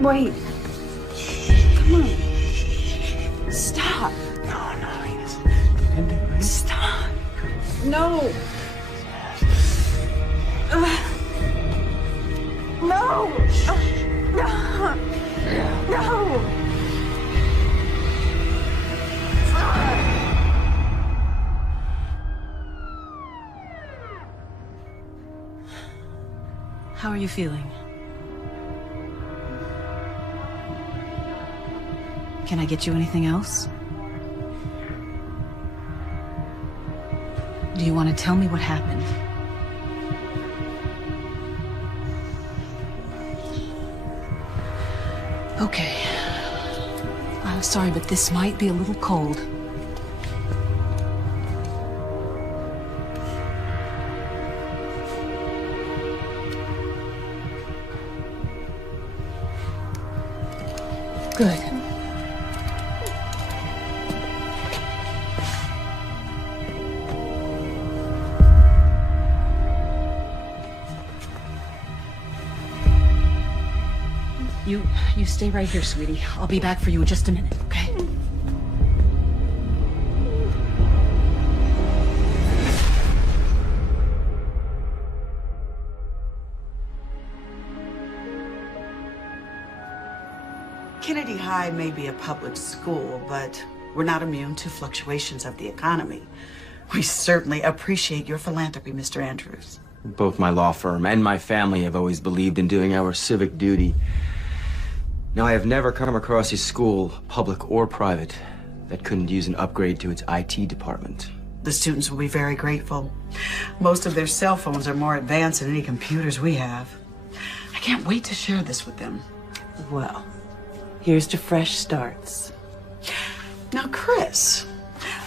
Wait. Come on. Stop. No, yes. Stop. No. No. No. How are you feeling? Can I get you anything else? Do you want to tell me what happened? Okay. I'm sorry, but this might be a little cold. Good. You stay right here, sweetie. I'll be back for you in just a minute, okay? Kennedy High may be a public school, but we're not immune to fluctuations of the economy. We certainly appreciate your philanthropy, Mr. Andrews. Both my law firm and my family have always believed in doing our civic duty. Now, I have never come across a school, public or private, that couldn't use an upgrade to its IT department. The students will be very grateful. Most of their cell phones are more advanced than any computers we have. I can't wait to share this with them. Well, here's to fresh starts. Now, Chris,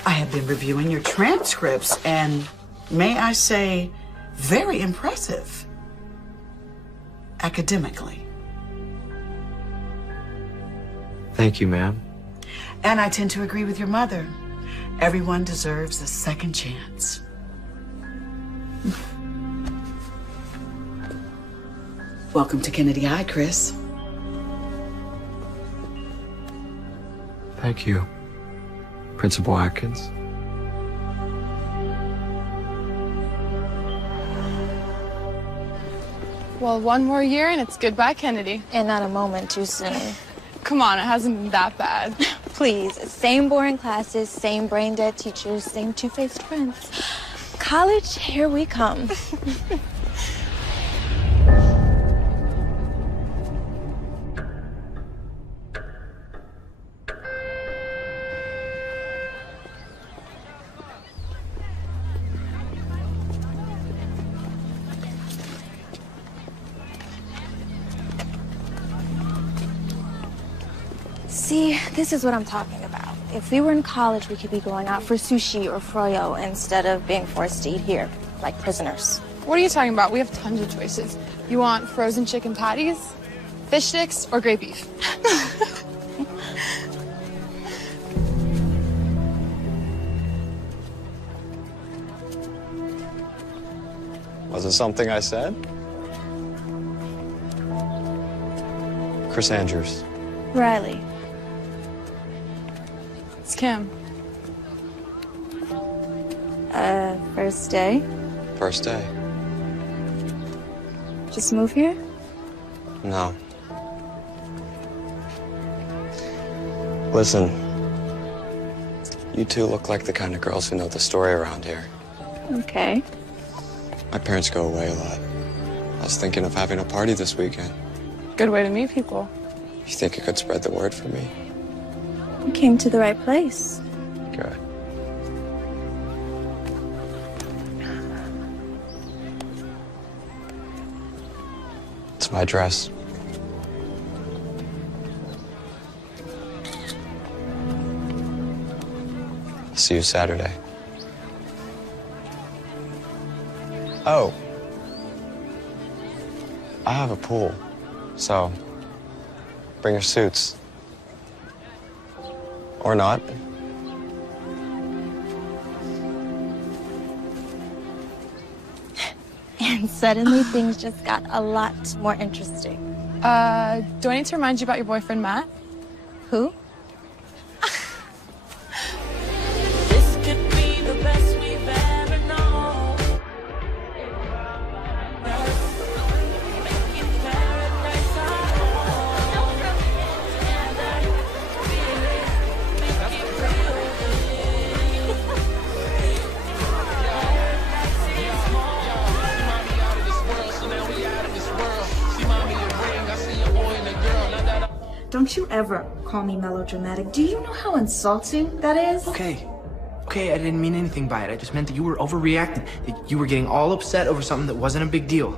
I have been reviewing your transcripts, and may I say, very impressive. Academically. Thank you, ma'am. And I tend to agree with your mother. Everyone deserves a second chance. Welcome to Kennedy High, Chris. Thank you, Principal Atkins. Well, one more year and it's goodbye, Kennedy. And not a moment too soon. Come on, it hasn't been that bad. Please, same boring classes, same brain-dead teachers, same two-faced friends. College, here we come. See, this is what I'm talking about. If we were in college, we could be going out for sushi or froyo instead of being forced to eat here, like prisoners. What are you talking about? We have tons of choices. You want frozen chicken patties, fish sticks, or great beef? Was it something I said? Chris Andrews. Riley. It's Kim. First day? First day. Just move here? No. Listen, you two look like the kind of girls who know the story around here. Okay. My parents go away a lot. I was thinking of having a party this weekend. Good way to meet people. You think you could spread the word for me? You came to the right place. Good. It's my dress. I'll see you Saturday. Oh. I have a pool, so bring your suits. Or not. And suddenly things just got a lot more interesting. Do I need to remind you about your boyfriend, Matt? Who? This could be the best we've ever known. Making paradise our home. Together, feel it, make it real. Paradise is home. Don't you ever call me melodramatic. Do you know how insulting that is? Okay, I didn't mean anything by it. I just meant that you were overreacting, that you were getting all upset over something that wasn't a big deal.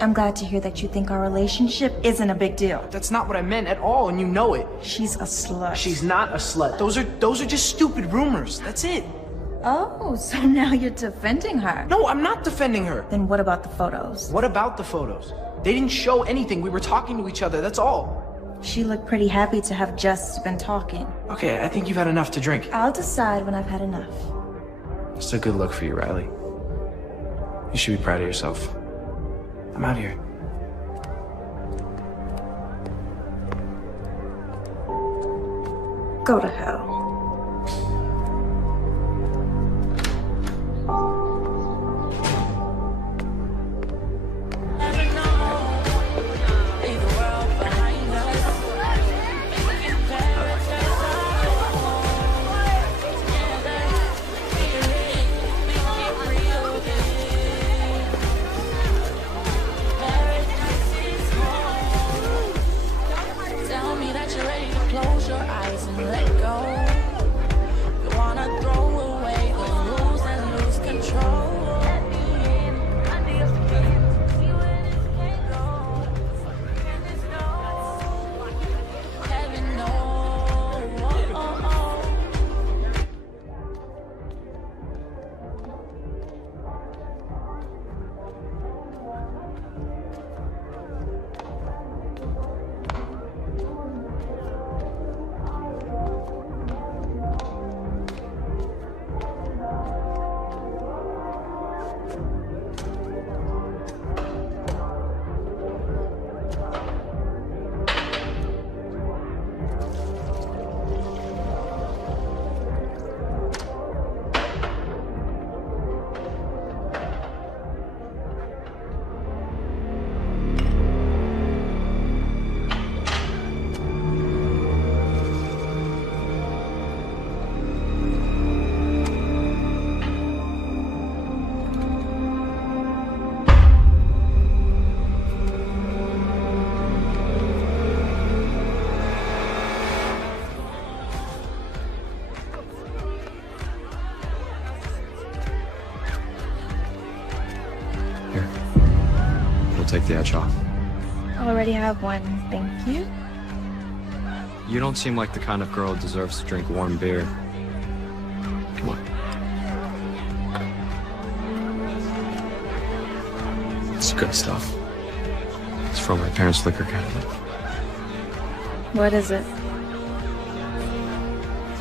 I'm glad to hear that you think our relationship isn't a big deal. That's not what I meant at all, and you know it. She's a slut. She's not a slut. Those are just stupid rumors. That's it. Oh, so now you're defending her. No, I'm not defending her. Then what about the photos? What about the photos? They didn't show anything. We were talking to each other, that's all. She looked pretty happy to have just been talking. Okay, I think you've had enough to drink. I'll decide when I've had enough. It's a good look for you, Riley. You should be proud of yourself. I'm out here. Go to hell. Take the edge off. I already have one, thank you. You don't seem like the kind of girl who deserves to drink warm beer. Come on. It's good stuff. It's from my parents' liquor cabinet. What is it?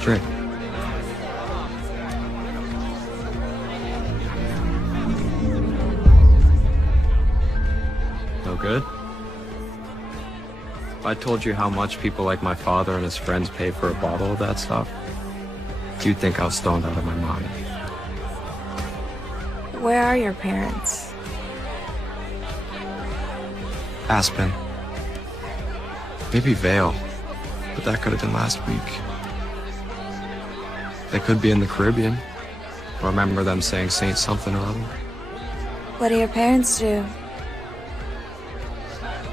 Drink. Good? If I told you how much people like my father and his friends pay for a bottle of that stuff, you'd think I was stoned out of my mind. Where are your parents? Aspen. Maybe Vale, but that could have been last week. They could be in the Caribbean. I remember them saying Saint something or other. What do your parents do?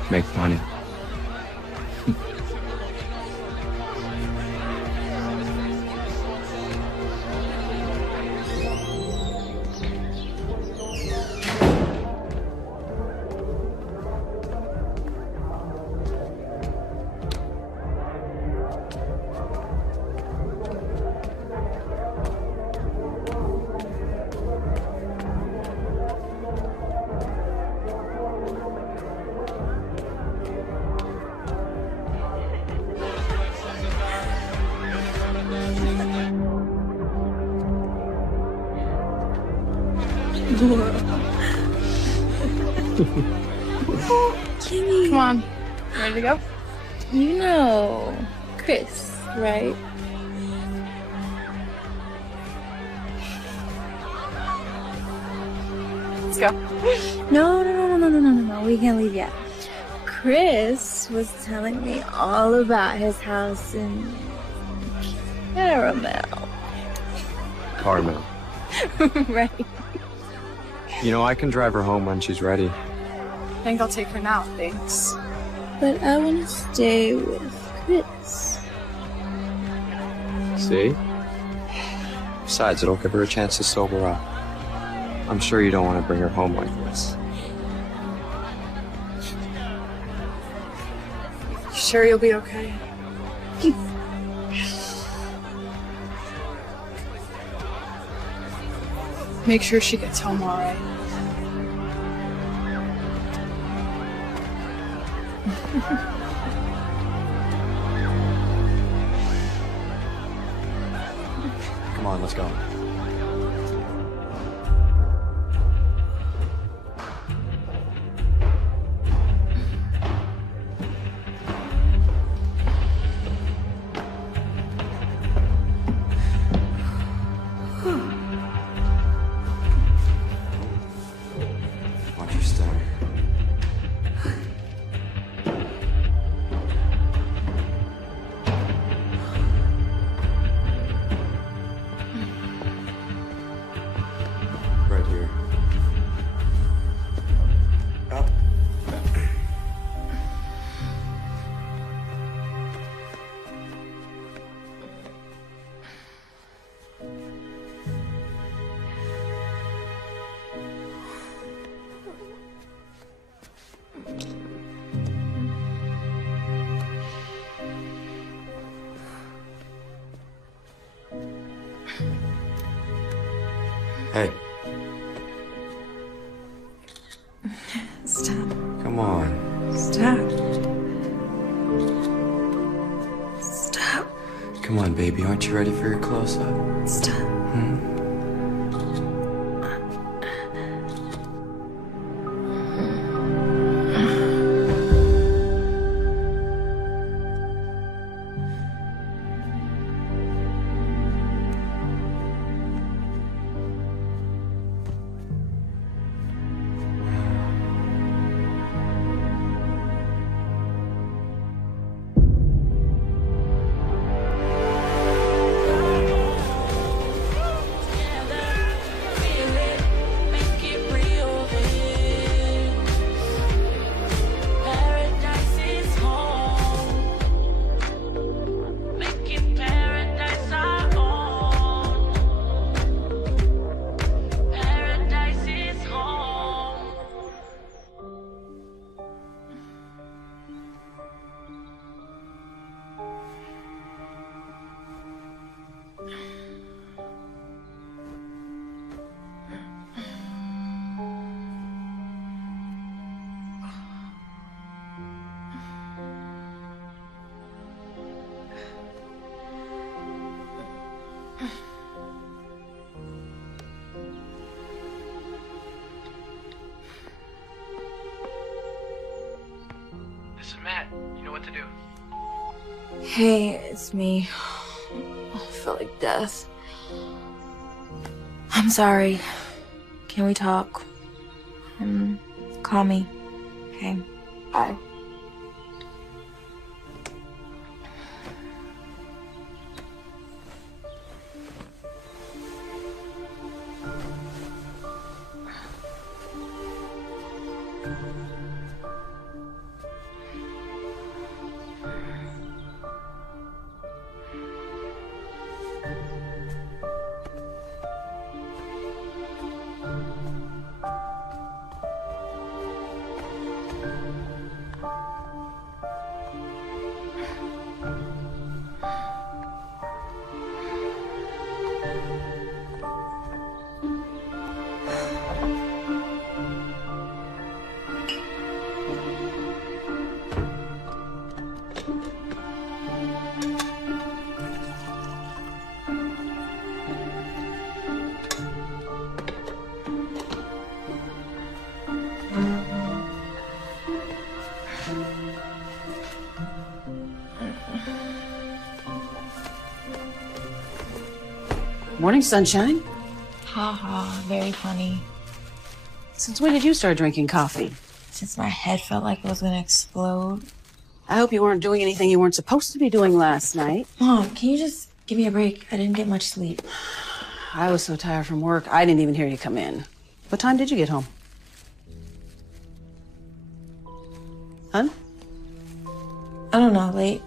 Make money. Come on, Ready to go? You know Chris, right? Let's go. No. We can't leave yet. Chris was telling me all about his house in Caramel. Caramel. Right. You know, I can drive her home when she's ready. I think I'll take her now, thanks. But I want to stay with Chris. See? Besides, it'll give her a chance to sober up. I'm sure you don't want to bring her home like this. You sure you'll be okay? Make sure she gets home all right. Come on, let's go. Watch your step. Right here. Up. Hey, Stop. come on. Stop. Stop. Come on, baby. Aren't you ready for your close-up? Stop. This is Matt. You know what to do. Hey, it's me. I feel like death. I'm sorry. Can we talk? Call me. Okay. Bye. Morning, sunshine. Ha ha, very funny. Since when did you start drinking coffee? Since my head felt like it was gonna explode. I hope you weren't doing anything you weren't supposed to be doing last night. Mom, can you just give me a break? I didn't get much sleep. I was so tired from work, I didn't even hear you come in. What time did you get home? Huh? I don't know, late.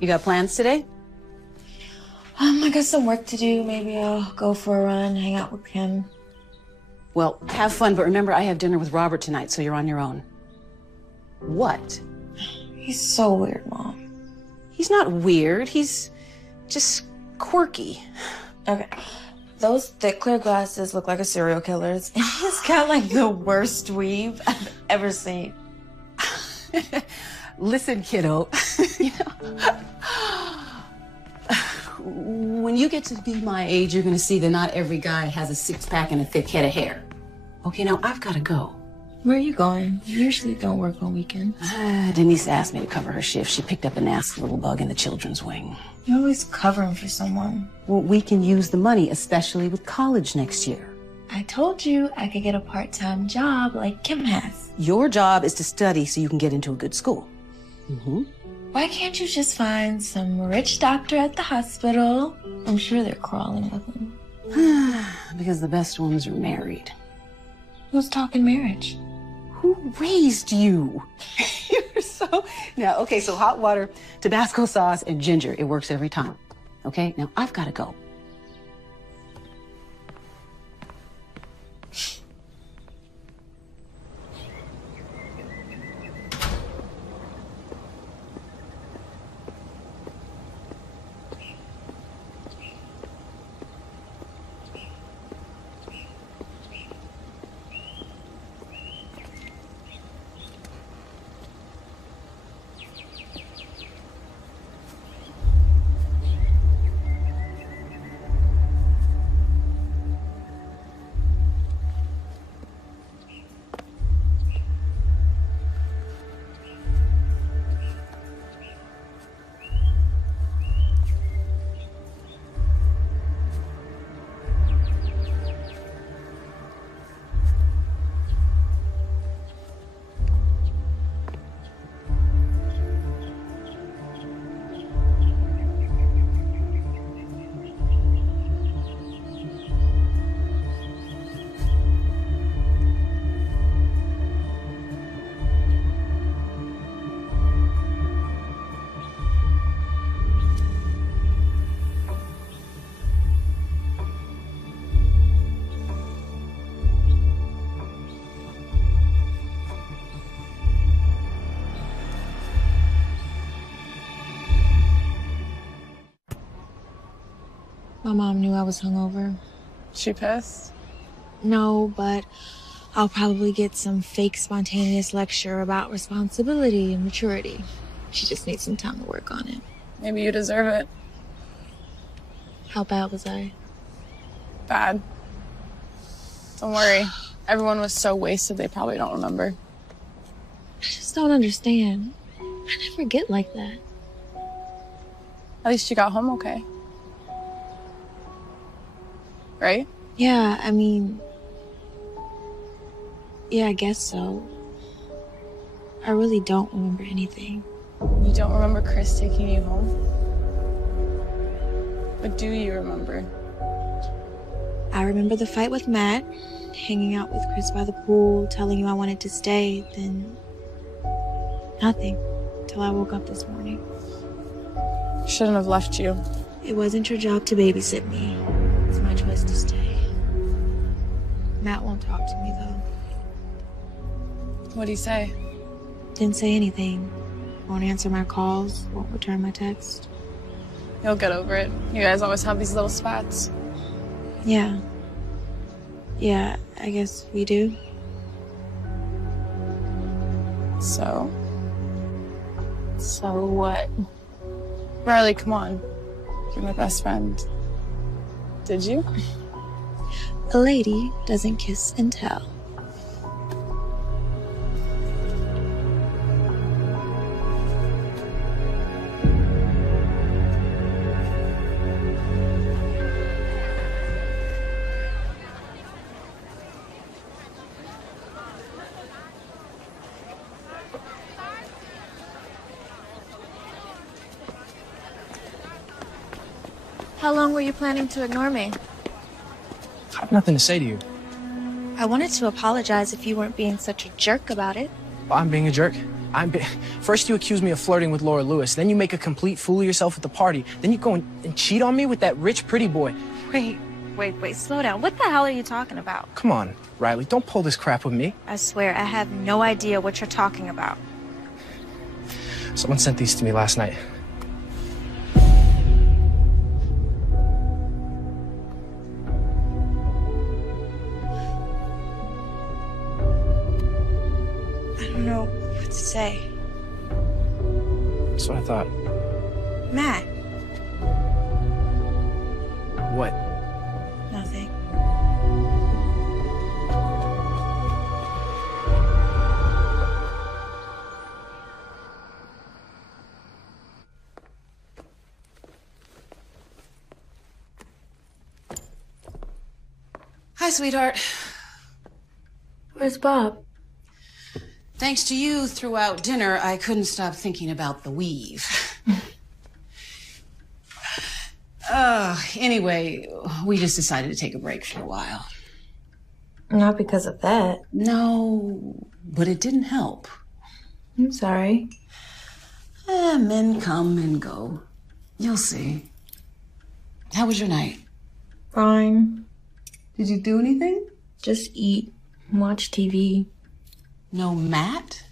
You got plans today? I got some work to do. Maybe I'll go for a run, hang out with Kim. Well, have fun, but remember I have dinner with Robert tonight, so you're on your own. What? He's so weird, Mom. He's not weird, he's just quirky. Okay. Those thick clear glasses look like a serial killer's, and he's got like the worst weave I've ever seen. Listen, kiddo, you know, when you get to be my age, you're gonna see that not every guy has a six-pack and a thick head of hair. Okay, now I've gotta go. Where are you going? You usually don't work on weekends. Denise asked me to cover her shift. She picked up a nasty little bug in the children's wing. You're always covering for someone. Well, we can use the money, especially with college next year. I told you I could get a part-time job like Kim has. Your job is to study so you can get into a good school. Mm-hmm. Why can't you just find some rich doctor at the hospital? I'm sure they're crawling with him. Because the best ones are married. Who's talking marriage? Who raised you? You're so... Now, okay, so hot water, Tabasco sauce, and ginger. It works every time. Okay? Now, I've got to go. My mom knew I was hungover. She pissed? No, but I'll probably get some fake spontaneous lecture about responsibility and maturity. She just needs some time to work on it. Maybe you deserve it. How bad was I? Bad. Don't worry. Everyone was so wasted they probably don't remember. I just don't understand. I never get like that. At least you got home okay. Right? Yeah, I mean... Yeah, I guess so. I really don't remember anything. You don't remember Chris taking you home? What do you remember? I remember the fight with Matt, hanging out with Chris by the pool, telling him I wanted to stay, then... nothing. Till I woke up this morning. Shouldn't have left you. It wasn't your job to babysit me. It's my choice to stay. Matt won't talk to me, though. What'd he say? Didn't say anything. Won't answer my calls, won't return my text. You'll get over it. You guys always have these little spats. Yeah. Yeah, I guess we do. So what? Riley, come on. You're my best friend. Did you? A lady doesn't kiss and tell. How long were you planning to ignore me? I have nothing to say to you. I wanted to apologize if you weren't being such a jerk about it. I'm being a jerk. First you accuse me of flirting with Laura Lewis, then you make a complete fool of yourself at the party, then you go and cheat on me with that rich, pretty boy. Wait, slow down. What the hell are you talking about? Come on, Riley, don't pull this crap with me. I swear, I have no idea what you're talking about. Someone sent these to me last night. I don't know what to say. That's what I thought. Matt. What? Nothing. Hi, sweetheart. Where's Bob? Thanks to you throughout dinner, I couldn't stop thinking about the weave. Anyway, we just decided to take a break for a while. Not because of that. No, but it didn't help. I'm sorry. Men come and go. You'll see. How was your night? Fine. Did you do anything? Just eat, watch TV. No Matt?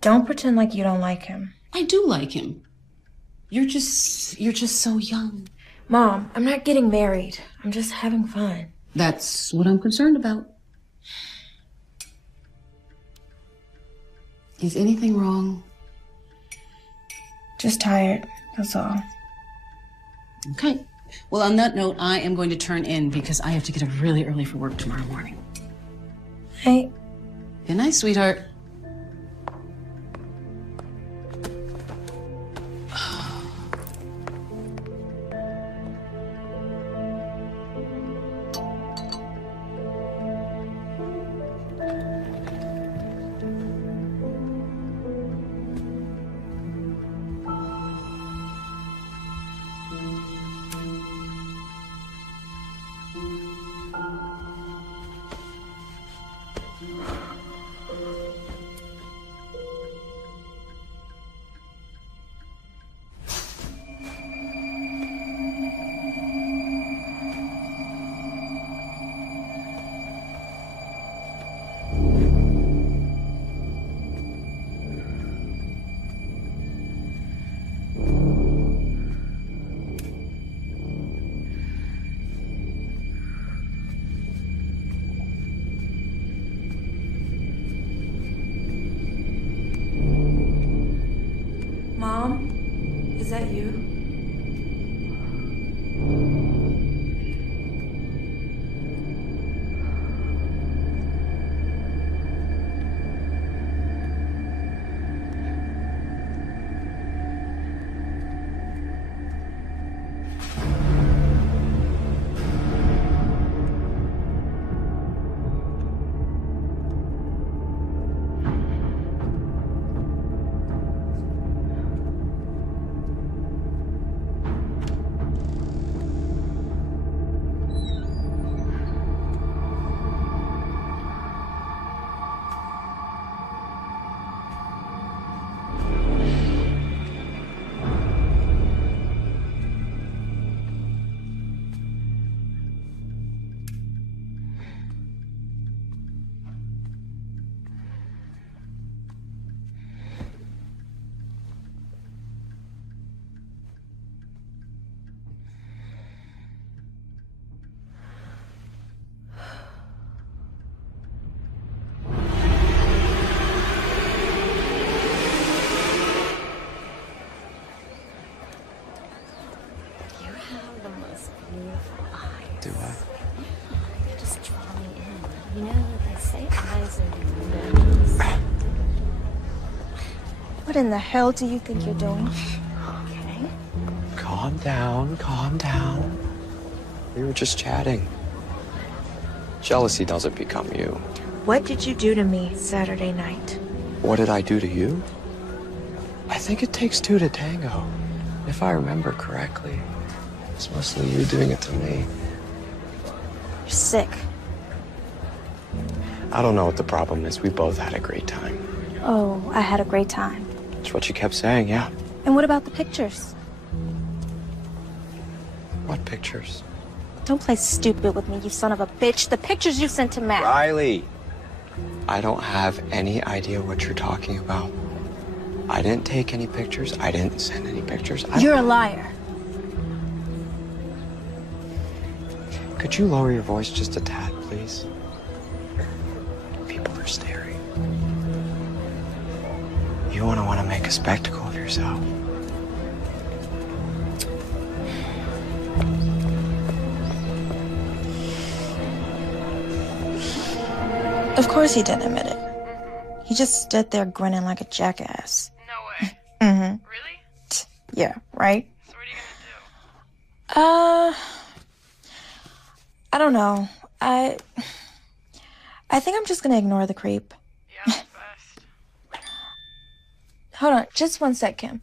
Don't pretend like you don't like him. I do like him. You're just so young. Mom, I'm not getting married. I'm just having fun. That's what I'm concerned about. Is anything wrong? Just tired, that's all. Okay. Well, on that note, I am going to turn in because I have to get up really early for work tomorrow morning. Hey. Good night, sweetheart. Mom, is that you? Do I? You just draw me in. You know, they say eyes are windows. What in the hell do you think you're doing? Okay. Calm down, calm down. We were just chatting. Jealousy doesn't become you. What did you do to me Saturday night? What did I do to you? I think it takes two to tango, if I remember correctly. It's mostly you doing it to me. You're sick. I don't know what the problem is. We both had a great time. Oh, I had a great time. That's what you kept saying, yeah. And what about the pictures? What pictures? Don't play stupid with me, you son of a bitch. The pictures you sent to Matt. Riley, I don't have any idea what you're talking about. I didn't take any pictures. I didn't send any pictures. You're a liar. Could you lower your voice just a tad, please? People are staring. You want to make a spectacle of yourself. Of course he didn't admit it. He just stood there grinning like a jackass. No way. Mm-hmm. Really? Yeah, right? So what are you gonna do? I don't know. I think I'm just gonna ignore the creep. Yeah, that's best. Hold on, just one sec, Kim.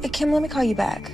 Hey, Kim, let me call you back.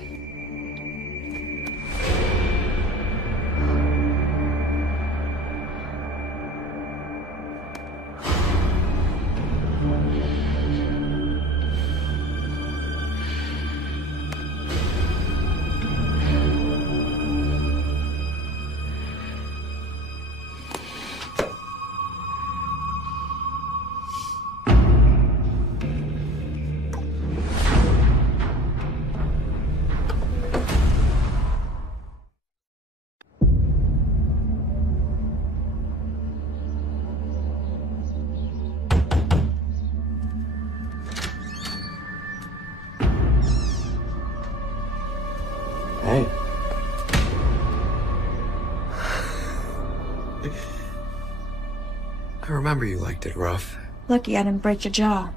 Hey. I remember you liked it rough. Lucky I didn't break your jaw.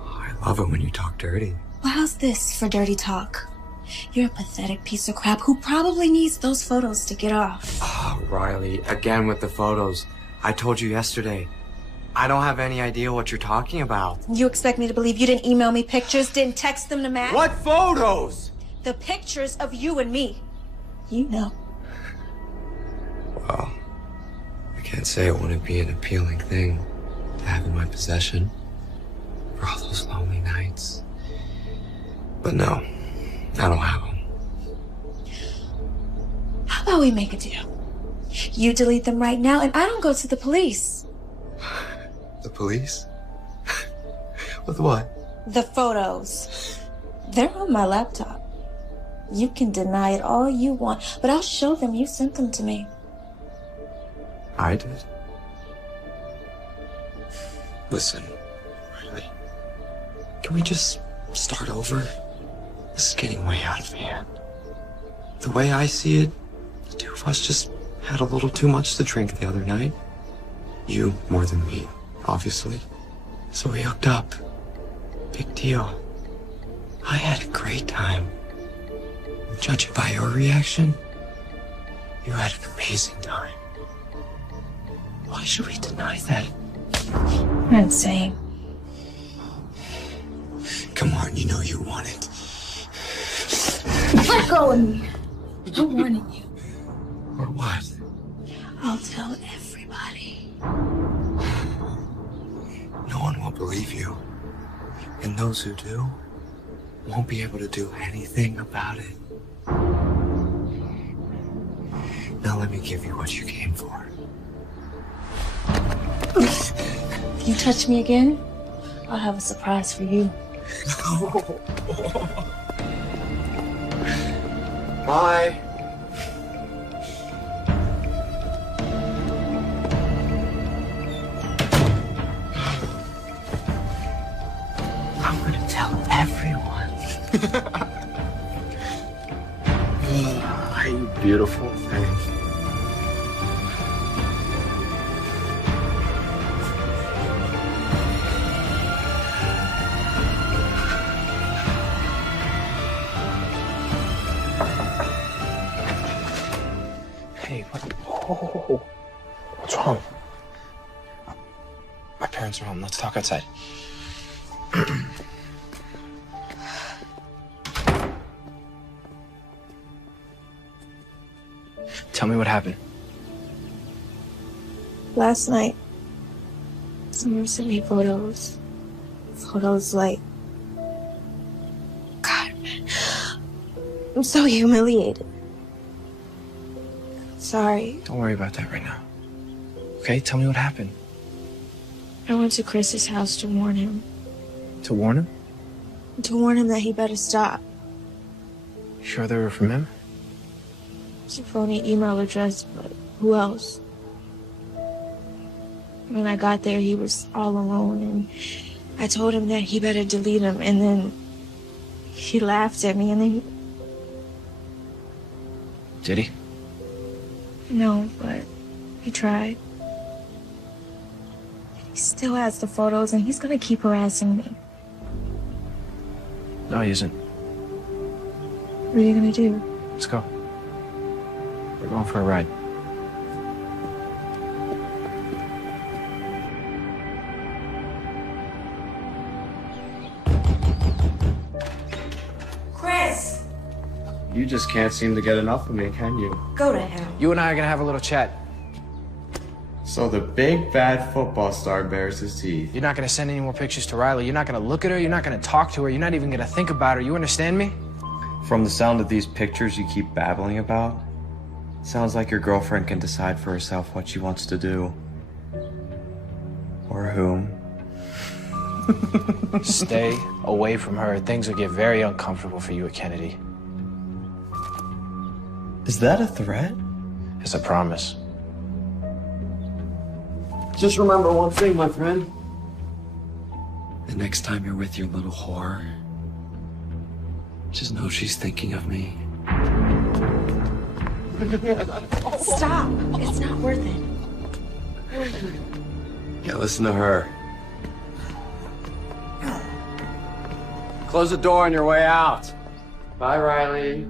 I love it when you talk dirty. Well, how's this for dirty talk? You're a pathetic piece of crap who probably needs those photos to get off. Oh, Riley, again with the photos. I told you yesterday. I don't have any idea what you're talking about. You expect me to believe you didn't email me pictures, didn't text them to Matt? What photos? The pictures of you and me. You know. Well, I can't say it wouldn't be an appealing thing to have in my possession for all those lonely nights. But no, I don't have them. How about we make a deal? You delete them right now and I don't go to the police. The police? With what? The photos. They're on my laptop. You can deny it all you want, but I'll show them you sent them to me. I did. Listen, Riley, can we just start over? This is getting way out of hand. The way I see it, the two of us just had a little too much to drink the other night. You more than me, obviously. So we hooked up. Big deal. I had a great time. Judging by your reaction, you had an amazing time. Why should we deny that? You're insane. Come on, you know you want it. Let go of me. I'm warning you. Or what? I'll tell everybody. No one will believe you. And those who do won't be able to do anything about it. Now let me give you what you came for. If you touch me again, I'll have a surprise for you. Bye. I'm gonna tell everyone. You beautiful thing. Hey, what? Oh, what's wrong? My Parents are home. Let's talk outside. Tell me what happened. Last night, someone sent me photos. Photos like... God, man. I'm so humiliated. Sorry. Don't worry about that right now. Okay, tell me what happened. I went to Chris's house to warn him. To warn him? To warn him that he better stop. You sure they were from him? It's a phony email address, but who else? When I got there, he was all alone, and I told him that he better delete him, and then he laughed at me, and then... Did he? No, but he tried. He still has the photos, and he's gonna keep harassing me. No, he isn't. What are you gonna do? Let's go. We're going for a ride. Chris! You just can't seem to get enough of me, can you? Go to hell. You and I are gonna have a little chat. So the big bad football star bares his teeth. You're not gonna send any more pictures to Riley. You're not gonna look at her. You're not gonna talk to her. You're not even gonna think about her. You understand me? From the sound of these pictures you keep babbling about, sounds like your girlfriend can decide for herself what she wants to do. Or whom. Stay away from her. Things will get very uncomfortable for you at Kennedy. Is that a threat? It's a promise. Just remember one thing, my friend. The next time you're with your little whore, just know she's thinking of me. Stop. It's not worth it. Yeah, listen to her. Close the door on your way out. Bye, Riley.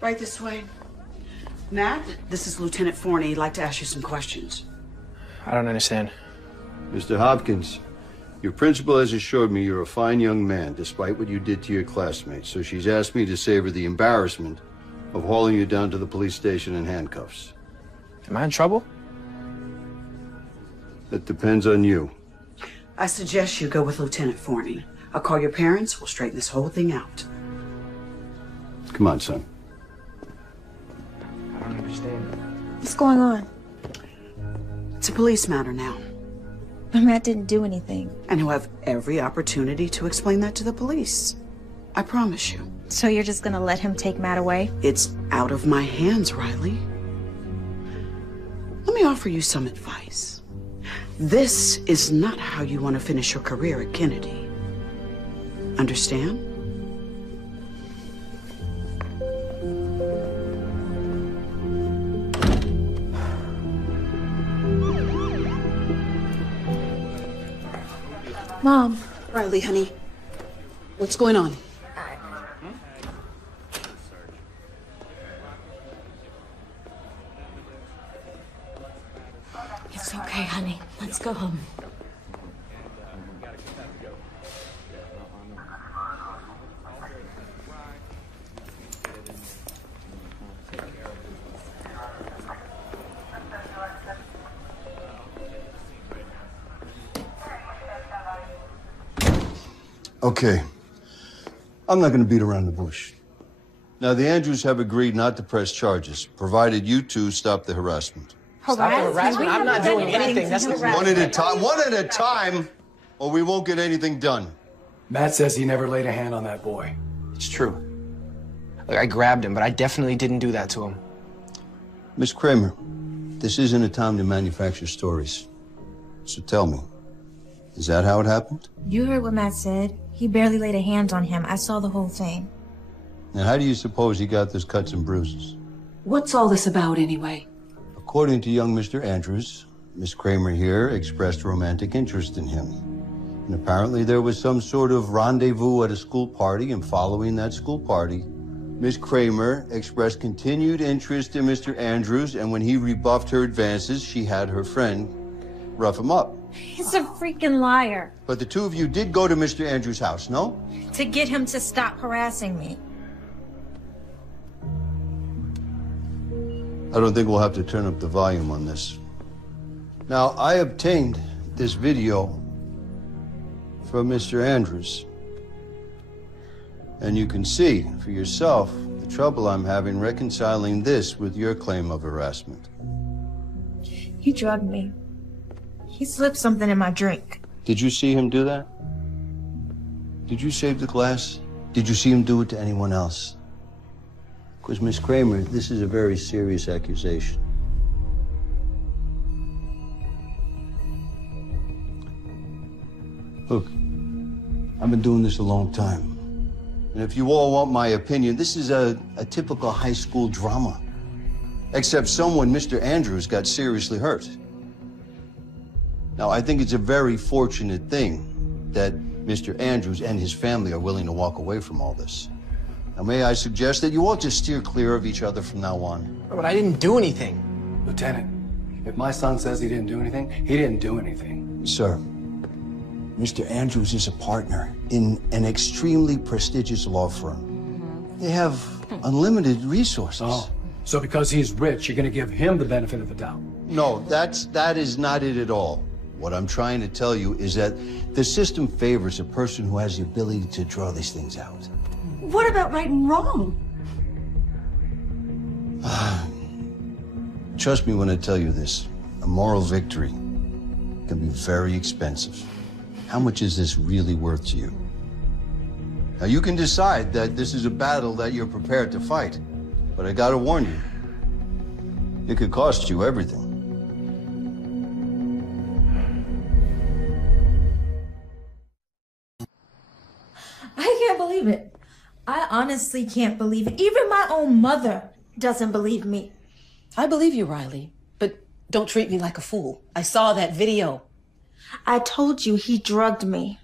Right this way. Matt, this is Lieutenant Forney. He'd like to ask you some questions. I don't understand. Mr. Hopkins, your principal has assured me you're a fine young man, despite what you did to your classmates. So she's asked me to save her the embarrassment of hauling you down to the police station in handcuffs. Am I in trouble? That depends on you. I suggest you go with Lieutenant Forney. I'll call your parents. We'll straighten this whole thing out. Come on, son. I don't understand. What's going on? It's a police matter now. But Matt didn't do anything. And he'll have every opportunity to explain that to the police. I promise you. So you're just gonna let him take Matt away? It's out of my hands, Riley. Let me offer you some advice. This is not how you want to finish your career at Kennedy. Understand? Mom. Riley, honey. What's going on? It's okay, honey. Let's go home. Okay. I'm not going to beat around the bush. Now, the Andrews have agreed not to press charges, provided you two stop the harassment. Stop the harassment? I'm not doing anything. That's not one at a time, or we won't get anything done. Matt says he never laid a hand on that boy. It's true. Look, I grabbed him, but I definitely didn't do that to him. Miss Kramer, this isn't a time to manufacture stories. So tell me, is that how it happened? You heard what Matt said. He barely laid a hand on him. I saw the whole thing. Now, how do you suppose he got those cuts and bruises? What's all this about, anyway? According to young Mr. Andrews, Miss Kramer here expressed romantic interest in him. And apparently there was some sort of rendezvous at a school party, and following that school party, Miss Kramer expressed continued interest in Mr. Andrews, and when he rebuffed her advances, she had her friend rough him up. He's a freaking liar. But the two of you did go to Mr. Andrews' house, no? To get him to stop harassing me. I don't think we'll have to turn up the volume on this. Now, I obtained this video from Mr. Andrews. And you can see for yourself the trouble I'm having reconciling this with your claim of harassment. He drugged me. He slipped something in my drink. Did you see him do that? Did you save the glass? Did you see him do it to anyone else? Because, Miss Kramer, this is a very serious accusation. Look, I've been doing this a long time. And if you all want my opinion, this is a typical high school drama. Except someone, Mr. Andrews, got seriously hurt. Now, I think it's a very fortunate thing that Mr. Andrews and his family are willing to walk away from all this. Now, may I suggest that you all just steer clear of each other from now on? But I didn't do anything. Lieutenant, if my son says he didn't do anything, he didn't do anything. Sir, Mr. Andrews is a partner in an extremely prestigious law firm. They have unlimited resources. Oh, so because he's rich, you're going to give him the benefit of the doubt? No, that is not it at all. What I'm trying to tell you is that the system favors a person who has the ability to draw these things out. What about right and wrong? Trust me when I tell you this. A moral victory can be very expensive. How much is this really worth to you? Now, you can decide that this is a battle that you're prepared to fight, but I gotta warn you, it could cost you everything. I can't believe it. I honestly can't believe it. Even my own mother doesn't believe me. I believe you, Riley, but don't treat me like a fool. I saw that video. I told you he drugged me.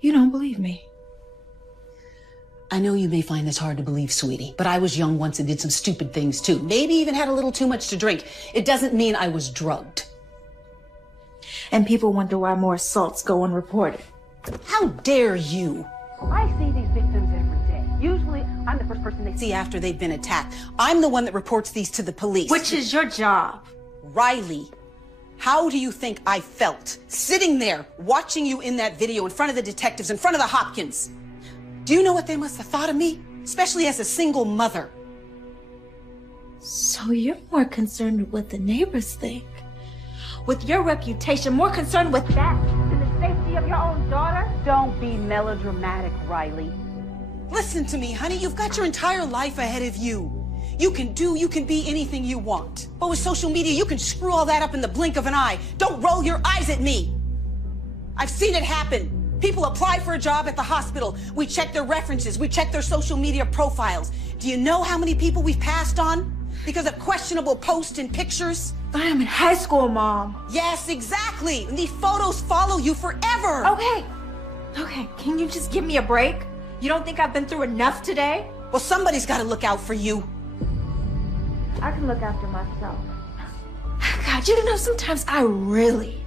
You don't believe me. I know you may find this hard to believe, sweetie, but I was young once and did some stupid things too. Maybe even had a little too much to drink. It doesn't mean I was drugged. And people wonder why more assaults go unreported. How dare you? I see these victims every day. Usually, I'm the first person they See after they've been attacked. I'm the one that reports these to the police. Which is your job. Riley, how do you think I felt sitting there watching you in that video in front of the detectives, in front of the Hopkins? Do you know what they must have thought of me? Especially as a single mother. So you're more concerned with what the neighbors think. With your reputation, more concerned with that than the safety of your own daughter? Don't be melodramatic, Riley. Listen to me, honey. You've got your entire life ahead of you. You can be anything you want. But with social media, you can screw all that up in the blink of an eye. Don't roll your eyes at me. I've seen it happen. People apply for a job at the hospital. We check their references. We check their social media profiles. Do you know how many people we've passed on because of questionable posts and pictures? I am in high school, Mom. Yes, exactly. And these photos follow you forever. Okay, can you just give me a break? You don't think I've been through enough today? Well, somebody's got to look out for you. I can look after myself. God, you know, sometimes I really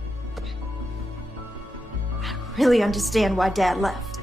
understand why Dad left.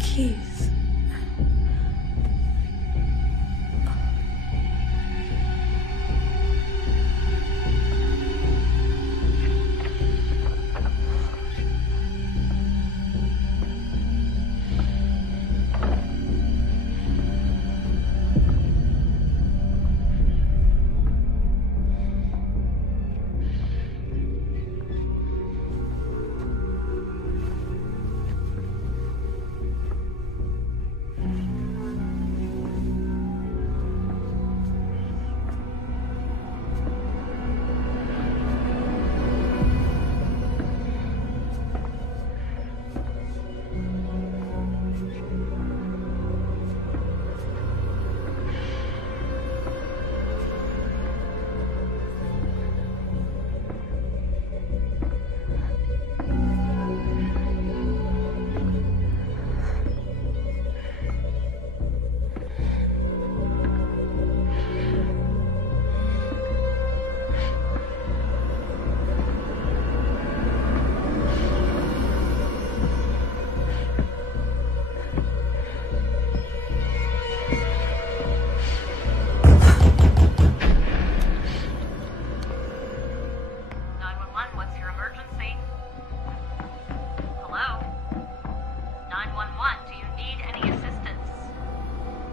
Keys.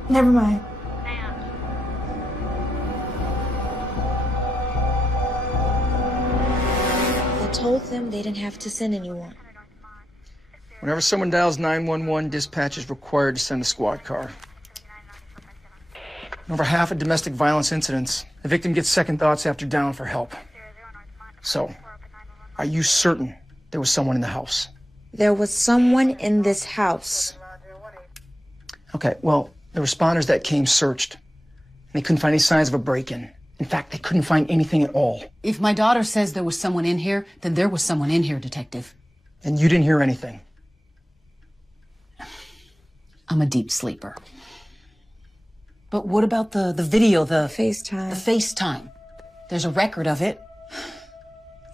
Never mind. I told them they didn't have to send anyone. Whenever someone dials 911, dispatch is required to send a squad car. In over half of domestic violence incidents, the victim gets second thoughts after dialing for help. So, are you certain there was someone in the house? There was someone in this house. Okay, well, the responders that came searched. They couldn't find any signs of a break-in. In fact, they couldn't find anything at all. If my daughter says there was someone in here, then there was someone in here, Detective. And you didn't hear anything? I'm a deep sleeper. But what about the video, the FaceTime? The FaceTime. There's a record of it.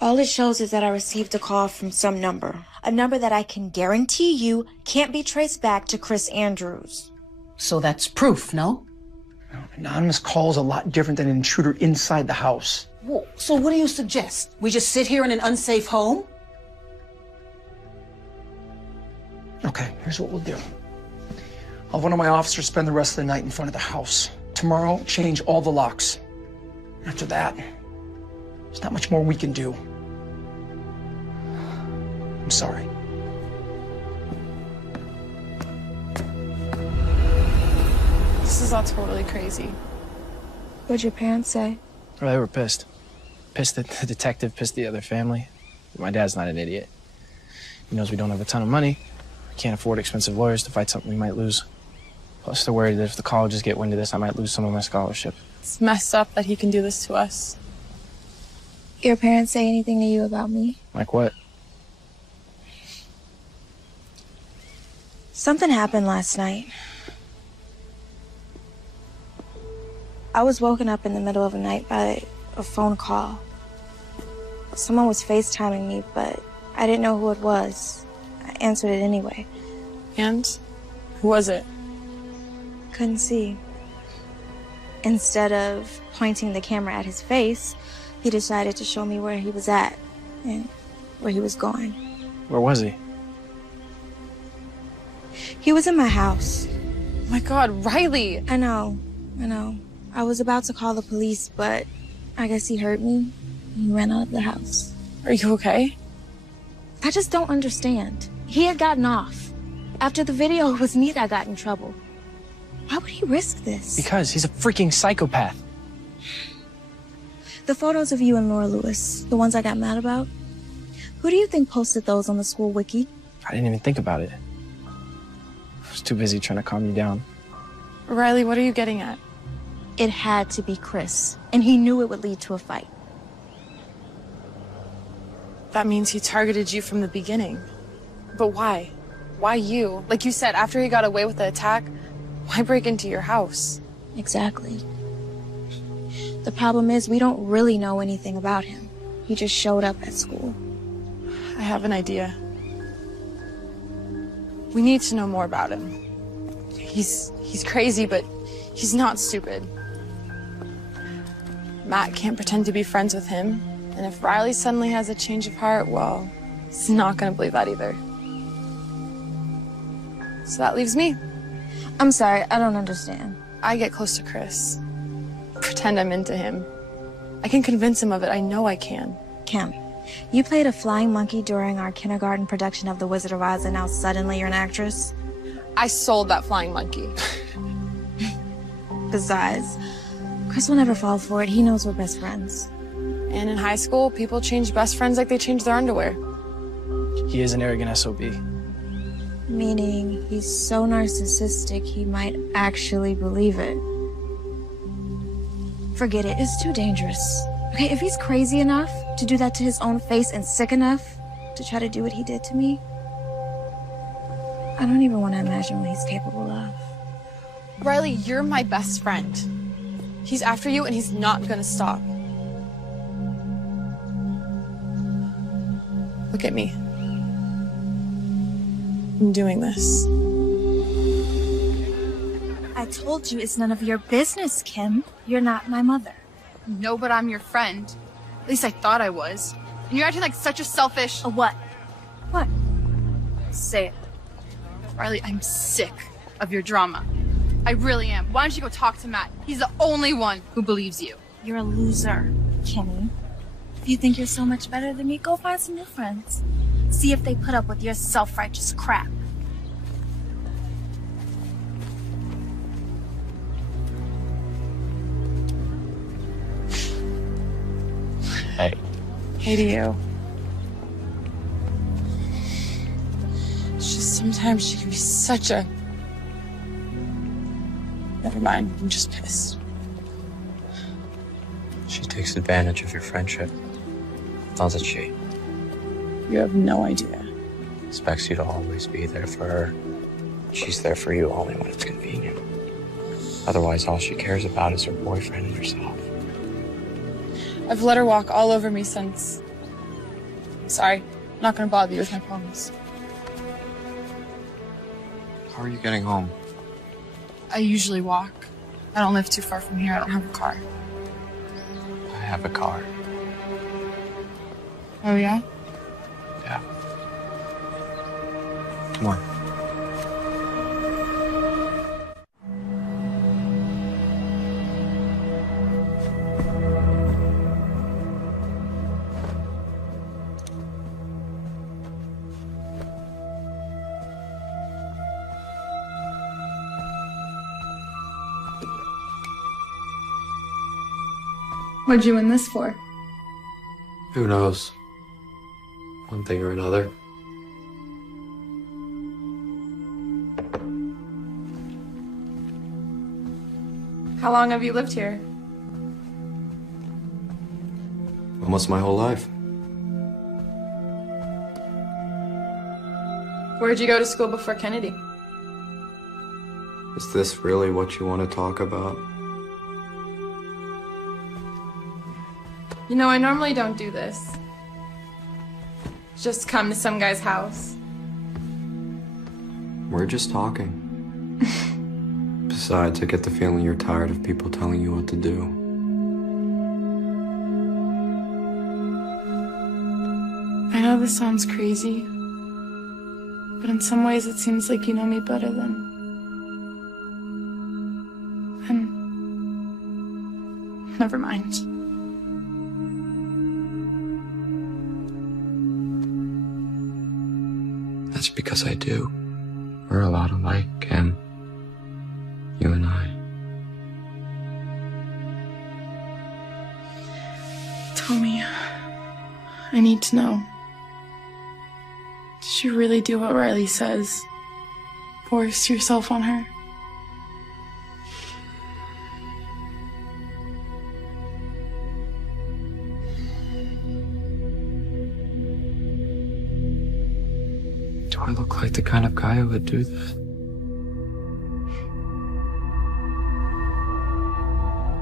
All it shows is that I received a call from some number. A number that I can guarantee you can't be traced back to Chris Andrews. So that's proof, no? An anonymous call is a lot different than an intruder inside the house. Well, so what do you suggest? We just sit here in an unsafe home? Okay, here's what we'll do. I'll have one of my officers spend the rest of the night in front of the house. Tomorrow, change all the locks. After that, there's not much more we can do. I'm sorry. This is all totally crazy. What'd your parents say? Well, they were pissed. Pissed that the detective pissed the other family. My dad's not an idiot. He knows we don't have a ton of money. We can't afford expensive lawyers to fight something we might lose. Plus, they're worried that if the colleges get wind of this, I might lose some of my scholarship. It's messed up that he can do this to us. Your parents say anything to you about me? Like what? Something happened last night. I was woken up in the middle of the night by a phone call. Someone was FaceTiming me, but I didn't know who it was. I answered it anyway. And? Who was it? Couldn't see. Instead of pointing the camera at his face, he decided to show me where he was at and where he was going. Where was he? He was in my house. Oh my God, Riley! I know. I was about to call the police, but I guess he heard me. He ran out of the house. Are you okay? I just don't understand. He had gotten off. After the video, it was me that got in trouble. Why would he risk this? Because he's a freaking psychopath. The photos of you and Laura Lewis, the ones I got mad about, who do you think posted those on the school wiki? I didn't even think about it. I was too busy trying to calm you down. Riley, what are you getting at? It had to be Chris, and he knew it would lead to a fight. That means he targeted you from the beginning. But why? Why you? Like you said, after he got away with the attack, why break into your house? Exactly. The problem is we don't really know anything about him. He just showed up at school. I have an idea. We need to know more about him. He's crazy, but he's not stupid. Matt can't pretend to be friends with him, and if Riley suddenly has a change of heart, well, he's not gonna believe that either. So that leaves me. I'm sorry, I don't understand. I get close to Chris. Pretend I'm into him. I can convince him of it, I know I can. Kim, you played a flying monkey during our kindergarten production of The Wizard of Oz, and now suddenly you're an actress? I sold that flying monkey. Besides, Chris will never fall for it. He knows we're best friends. And in high school, people change best friends like they change their underwear. He is an arrogant SOB. Meaning he's so narcissistic he might actually believe it. Forget it, it's too dangerous. Okay, if he's crazy enough to do that to his own face and sick enough to try to do what he did to me, I don't even want to imagine what he's capable of. Riley, you're my best friend. He's after you and he's not gonna stop. Look at me. I'm doing this. I told you it's none of your business, Kim. You're not my mother. No, but I'm your friend. At least I thought I was. And you're acting like such a selfish... A what? What? Say it. Riley, I'm sick of your drama. I really am. Why don't you go talk to Matt? He's the only one who believes you. You're a loser, Kimmy. If you think you're so much better than me, go find some new friends. See if they put up with your self-righteous crap. Hey. Hey to you. It's just sometimes she can be such a... Never mind, I'm just pissed. She takes advantage of your friendship, doesn't she? You have no idea. Expects you to always be there for her. She's there for you only when it's convenient. Otherwise, all she cares about is her boyfriend and herself. I've let her walk all over me since... Sorry, I'm not gonna bother you with my problems. How are you getting home? I usually walk. I don't live too far from here. I don't have a car. I have a car. Oh, yeah? Yeah. Come on. What'd you win this for? Who knows? One thing or another. How long have you lived here? Almost my whole life. Where'd you go to school before Kennedy? Is this really what you want to talk about? You know, I normally don't do this. Just come to some guy's house. We're just talking. Besides, I get the feeling you're tired of people telling you what to do. I know this sounds crazy, but in some ways it seems like you know me better than... Never mind. That's because I do. We're a lot alike, Kim. You and I. Tell me. I need to know. Did you really do what Riley says? Force yourself on her? Do I look like the kind of guy who would do that?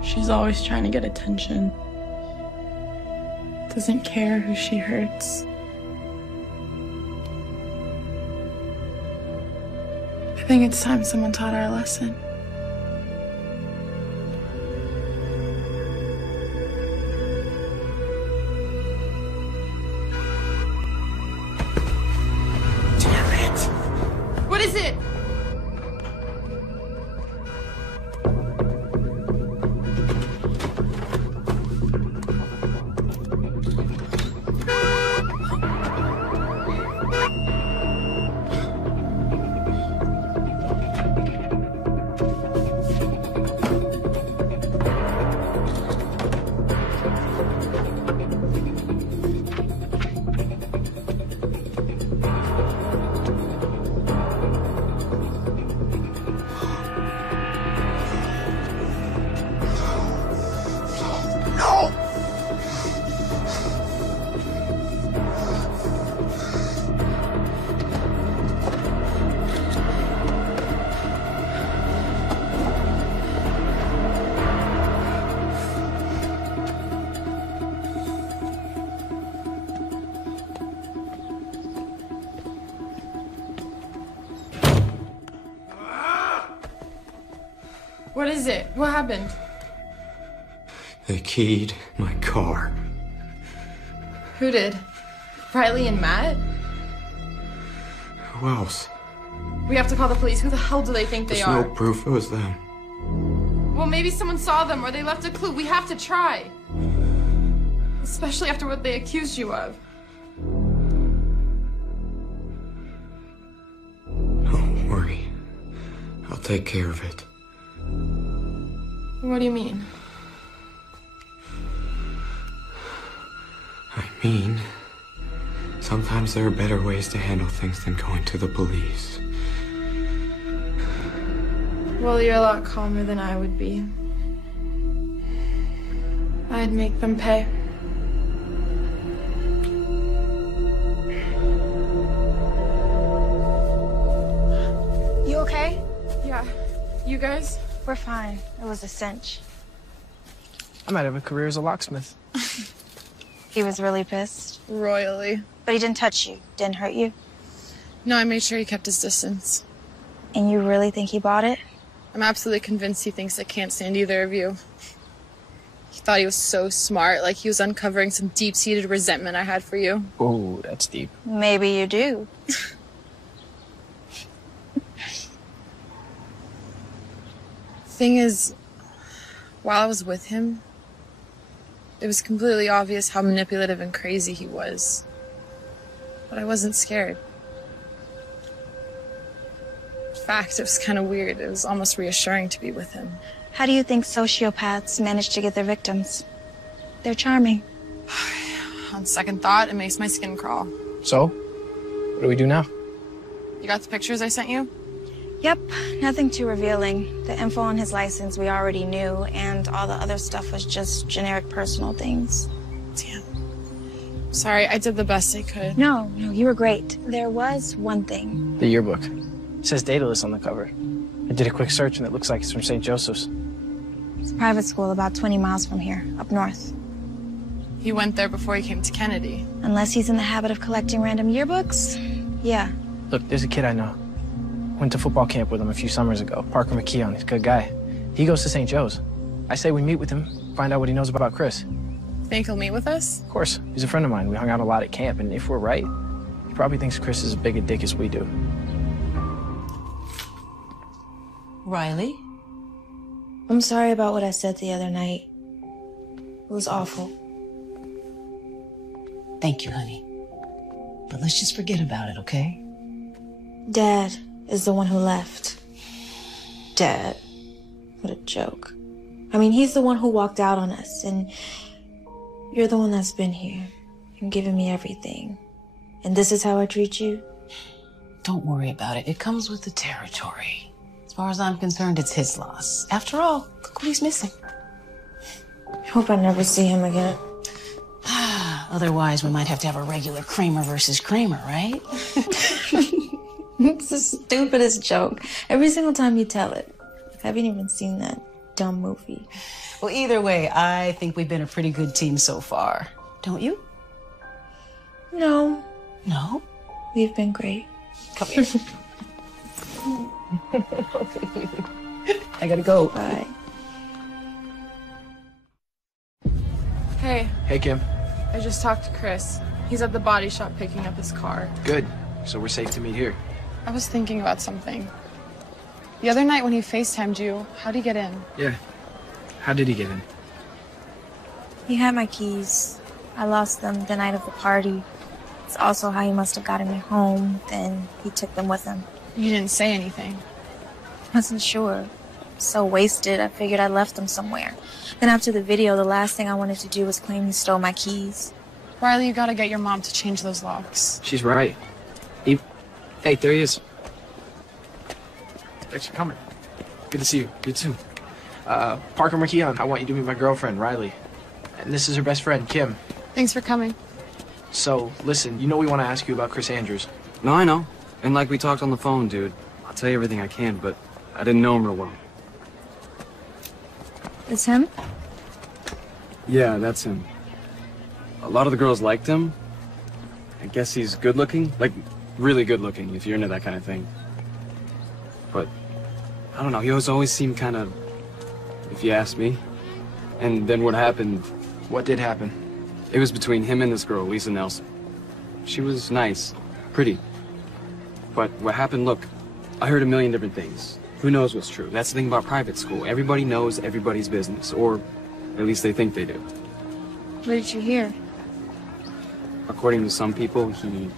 She's always trying to get attention. Doesn't care who she hurts. I think it's time someone taught her a lesson. Damn it! What is it? What is it? What happened? They keyed my car. Who did? Riley and Matt? Who else? We have to call the police. Who the hell do they think they There's are? no proof it was them. Well, maybe someone saw them or they left a clue. We have to try. Especially after what they accused you of. Don't worry. I'll take care of it. What do you mean? I mean, sometimes there are better ways to handle things than going to the police. Well, you're a lot calmer than I would be. I'd make them pay. You okay? Yeah. You guys? We're fine. It was a cinch. I might have a career as a locksmith. He was really pissed. Royally. But he didn't touch you, didn't hurt you. No, I made sure he kept his distance. And you really think he bought it? I'm absolutely convinced he thinks I can't stand either of you. He thought he was so smart, like he was uncovering some deep-seated resentment I had for you. Oh, that's deep. Maybe you do. Thing is, while I was with him, it was completely obvious how manipulative and crazy he was. But I wasn't scared. In fact, it was kind of weird. It was almost reassuring to be with him. How do you think sociopaths manage to get their victims? They're charming. On second thought, it makes my skin crawl. So, what do we do now? You got the pictures I sent you? Yep, nothing too revealing. The info on his license we already knew, and all the other stuff was just generic personal things. Damn. Sorry, I did the best I could. No, you were great. There was one thing. The yearbook. It says Daedalus on the cover. I did a quick search and it looks like it's from St. Joseph's. It's a private school about 20 miles from here, up north. He went there before he came to Kennedy. Unless he's in the habit of collecting random yearbooks, yeah. Look, there's a kid I know. Went to football camp with him a few summers ago. Parker McKeown, he's a good guy. He goes to St. Joe's. I say we meet with him, find out what he knows about Chris. Think he'll meet with us? Of course, he's a friend of mine. We hung out a lot at camp, and if we're right, he probably thinks Chris is as big a dick as we do. Riley? I'm sorry about what I said the other night. It was awful. Thank you, honey. But let's just forget about it, okay? Dad is the one who left. Dad. What a joke. I mean, he's the one who walked out on us, and you're the one that's been here and given me everything. And this is how I treat you? Don't worry about it. It comes with the territory. As far as I'm concerned, it's his loss. After all, look what he's missing. I hope I never see him again. Otherwise, we might have to have a regular Kramer versus Kramer, right? It's the stupidest joke. Every single time you tell it. I haven't even seen that dumb movie. Well, either way, I think we've been a pretty good team so far. Don't you? No. No? We've been great. Come here. I gotta go. Bye. Hey, Hey, Kim. I just talked to Chris. He's at the body shop picking up his car. Good. So we're safe to meet here. I was thinking about something. The other night when he FaceTimed you, how'd he get in? Yeah. How did he get in? He had my keys. I lost them the night of the party. It's also how he must have gotten me home. Then he took them with him. You didn't say anything. Wasn't sure. So wasted, I figured I left them somewhere. Then after the video, the last thing I wanted to do was claim he stole my keys. Riley, you gotta get your mom to change those locks. She's right. Hey, there he is. Thanks for coming. Good to see you. You too. Parker McKeon, I want you to meet my girlfriend, Riley. And this is her best friend, Kim. Thanks for coming. So, listen, you know we want to ask you about Chris Andrews. No, I know. And like we talked on the phone, dude. I'll tell you everything I can, but I didn't know him real well. It's him? Yeah, that's him. A lot of the girls liked him. I guess he's good looking. Like, really good looking, if you're into that kind of thing. But, I don't know, he always seemed kind of, if you ask me. And then what happened... What did happen? It was between him and this girl, Lisa Nelson. She was nice, pretty. But what happened, look, I heard a million different things. Who knows what's true? That's the thing about private school. Everybody knows everybody's business, or at least they think they do. What did you hear? According to some people, he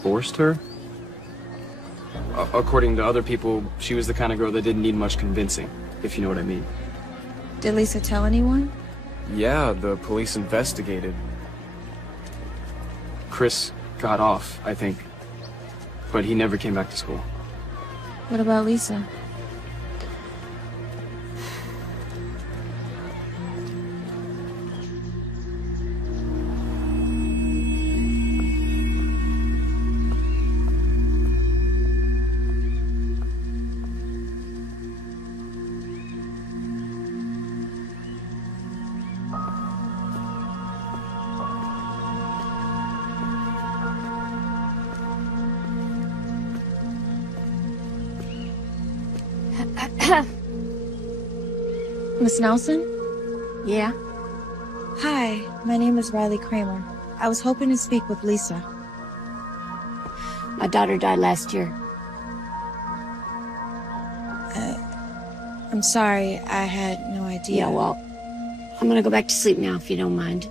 forced her. According to other people, she was the kind of girl that didn't need much convincing, if you know what I mean. Did Lisa tell anyone? Yeah, the police investigated. Chris got off, I think. But he never came back to school. What about Lisa? Miss Nelson? Yeah? Hi, my name is Riley Kramer. I was hoping to speak with Lisa. My daughter died last year. I'm sorry, I had no idea. Yeah, well, I'm gonna go back to sleep now if you don't mind.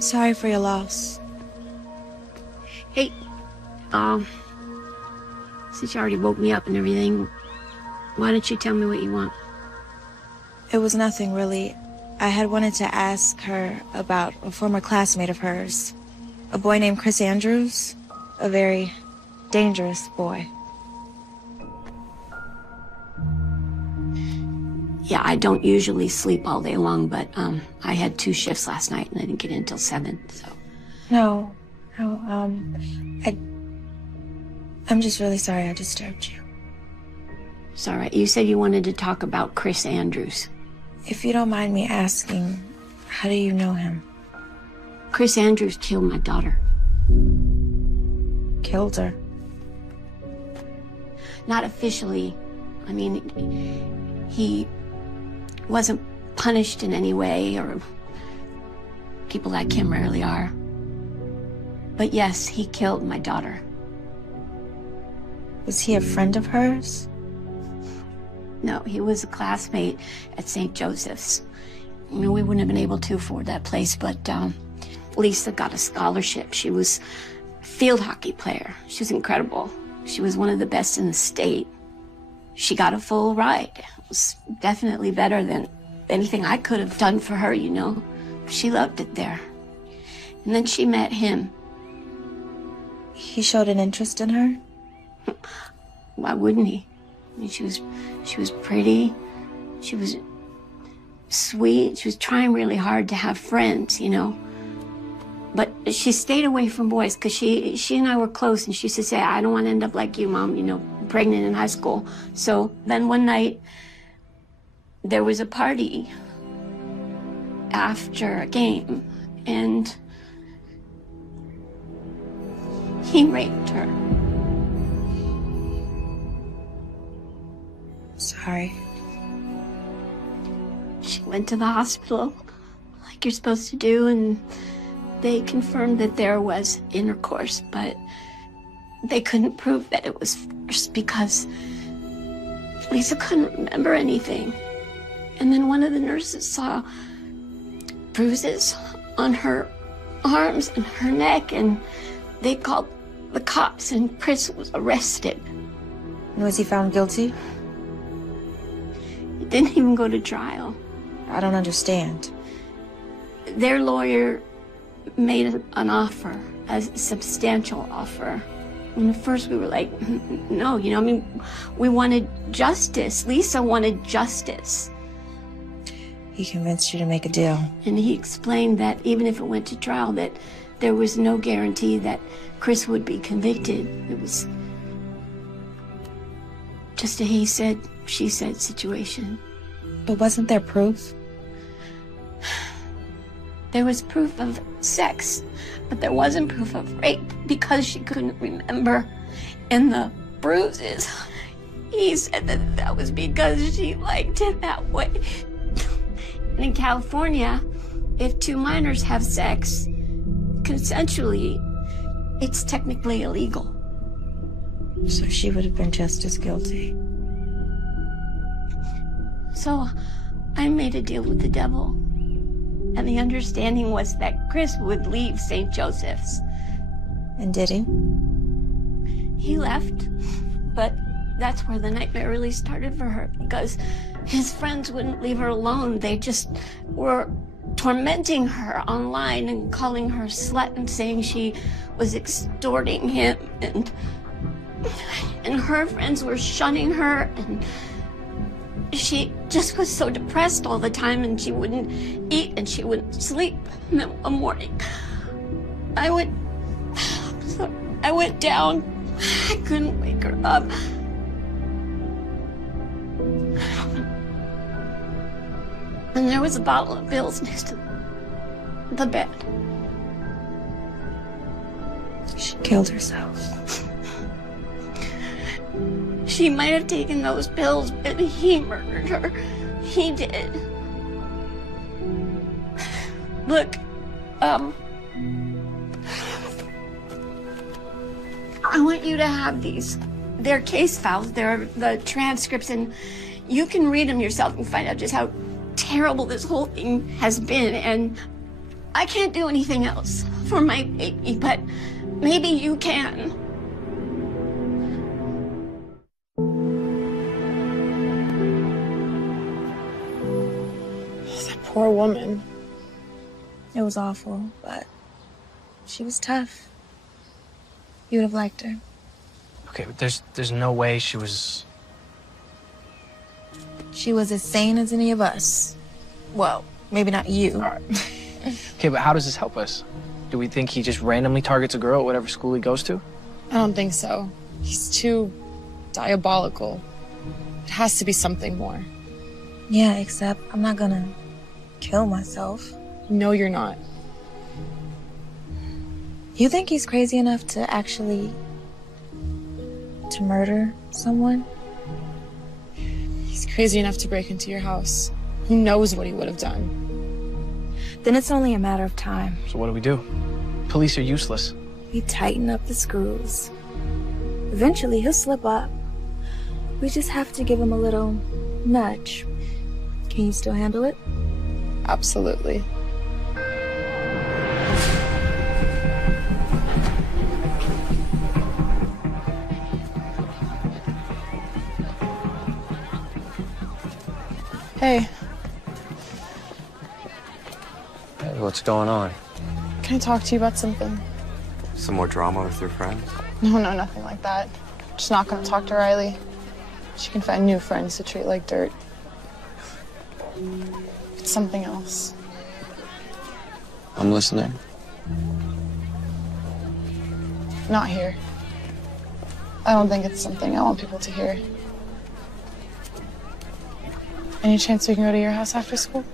Sorry for your loss. Hey, since you already woke me up and everything, why don't you tell me what you want? It was nothing, really. I had wanted to ask her about a former classmate of hers. A boy named Chris Andrews. A very dangerous boy. Yeah, I don't usually sleep all day long, but I had 2 shifts last night and I didn't get in until 7, so. No, I'm just really sorry I disturbed you. It's all right. You said you wanted to talk about Chris Andrews. If you don't mind me asking, how do you know him? Chris Andrews killed my daughter. Killed her? Not officially. I mean, he wasn't punished in any way, or people like him rarely are. But yes, he killed my daughter. Was he a friend of hers? No, he was a classmate at St. Joseph's. You know, we wouldn't have been able to afford that place, but Lisa got a scholarship. She was a field hockey player. She was incredible. She was one of the best in the state. She got a full ride. It was definitely better than anything I could have done for her, you know. She loved it there. And then she met him. He showed an interest in her? Why wouldn't he? I mean, she was pretty. She was sweet. She was trying really hard to have friends, you know. But she stayed away from boys because she and I were close, and she used to say, I don't want to end up like you, Mom, you know, pregnant in high school. So then one night, there was a party after a game, and he raped her. Sorry. She went to the hospital, like you're supposed to do, and they confirmed that there was intercourse, but they couldn't prove that it was forced because Lisa couldn't remember anything. And then one of the nurses saw bruises on her arms and her neck, and they called the cops, and Chris was arrested. Was he found guilty? He didn't even go to trial. I don't understand. Their lawyer made an offer, a substantial offer. And at first we were like, no, you know, I mean, we wanted justice. Lisa wanted justice. He convinced you to make a deal. And he explained that even if it went to trial, that there was no guarantee that Chris would be convicted. It was just a he said, she said situation. But wasn't there proof? There was proof of sex, but there wasn't proof of rape because she couldn't remember. And the bruises, he said that that was because she liked it that way. And in California, if two minors have sex consensually, it's technically illegal. So she would have been just as guilty. So I made a deal with the devil. And the understanding was that Chris would leave St. Joseph's. And did he? He left, but that's where the nightmare really started for her, because his friends wouldn't leave her alone. They just were tormenting her online and calling her slut and saying she was extorting him, and her friends were shunning her, and she just was so depressed all the time, and she wouldn't eat and she wouldn't sleep. And then one morning, I went down. I couldn't wake her up. And there was a bottle of pills next to the bed. She killed herself. She might have taken those pills, but he murdered her. He did. Look, I want you to have these. They're case files. They're the transcripts, and you can read them yourself and find out just how terrible this whole thing has been. And I can't do anything else for my baby, but maybe you can. Poor woman. It was awful, but she was tough. You would have liked her. Okay, but there's no way she was... She was as sane as any of us. Well, maybe not you. All right. Okay, but how does this help us? Do we think he just randomly targets a girl at whatever school he goes to? I don't think so. He's too diabolical. It has to be something more. Yeah, except I'm not gonna kill myself. No, you're not. You think he's crazy enough to actually... to murder someone? He's crazy enough to break into your house. Who knows what he would have done? Then it's only a matter of time. So what do we do? Police are useless. We tighten up the screws. Eventually, he'll slip up. We just have to give him a little nudge. Can you still handle it? Absolutely. Hey. Hey, what's going on? Can I talk to you about something? Some more drama with your friends? No, nothing like that. Just not gonna talk to Riley. She can find new friends to treat like dirt. It's something else. I'm listening. Not here. I don't think it's something I want people to hear. Any chance we can go to your house after school?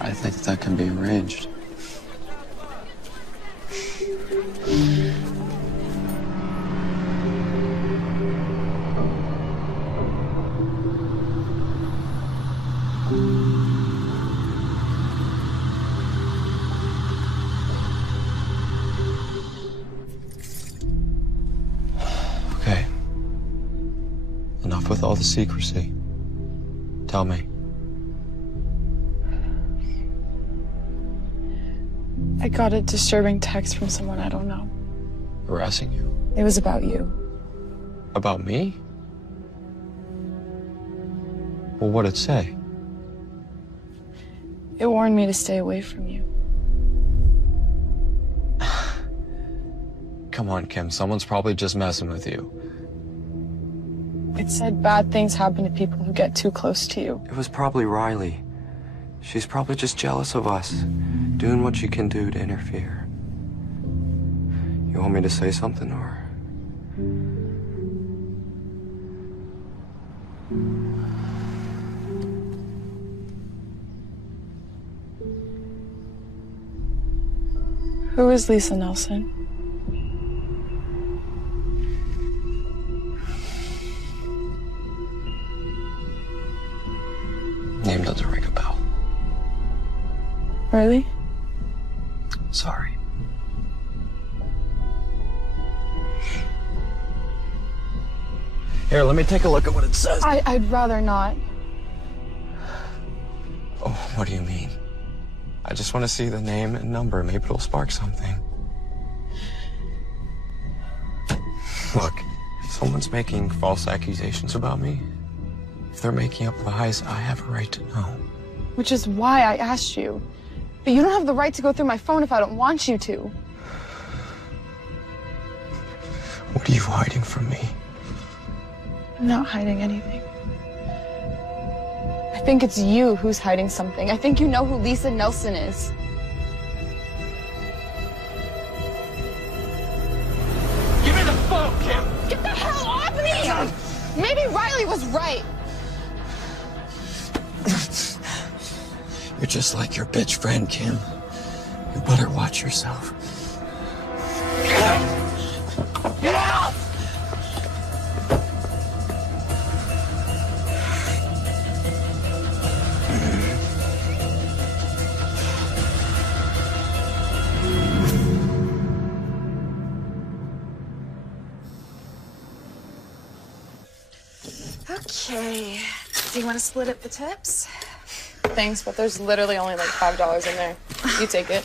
I think that can be arranged. Okay. Enough with all the secrecy. Tell me. I got a disturbing text from someone I don't know. Harassing you? It was about you. About me? Well, what'd it say? It warned me to stay away from you. Come on, Kim. Someone's probably just messing with you. It said bad things happen to people who get too close to you. It was probably Riley. She's probably just jealous of us, doing what she can do to interfere. You want me to say something, or? Who is Lisa Nelson? Name doesn't ring a bell. Really? Sorry. Here, let me take a look at what it says. I'd rather not. Oh, what do you mean? I just want to see the name and number. Maybe it'll spark something. Look, if someone's making false accusations about me, if they're making up lies, I have a right to know. Which is why I asked you. But you don't have the right to go through my phone if I don't want you to. What are you hiding from me? I'm not hiding anything. I think it's you who's hiding something. I think you know who Lisa Nelson is. Give me the phone, Kim! Get the hell off me! Maybe Riley was right. You're just like your bitch friend, Kim. You better watch yourself. Get out! Okay. Do you want to split up the tips? Thanks, but there's literally only like $5 in there. You take it.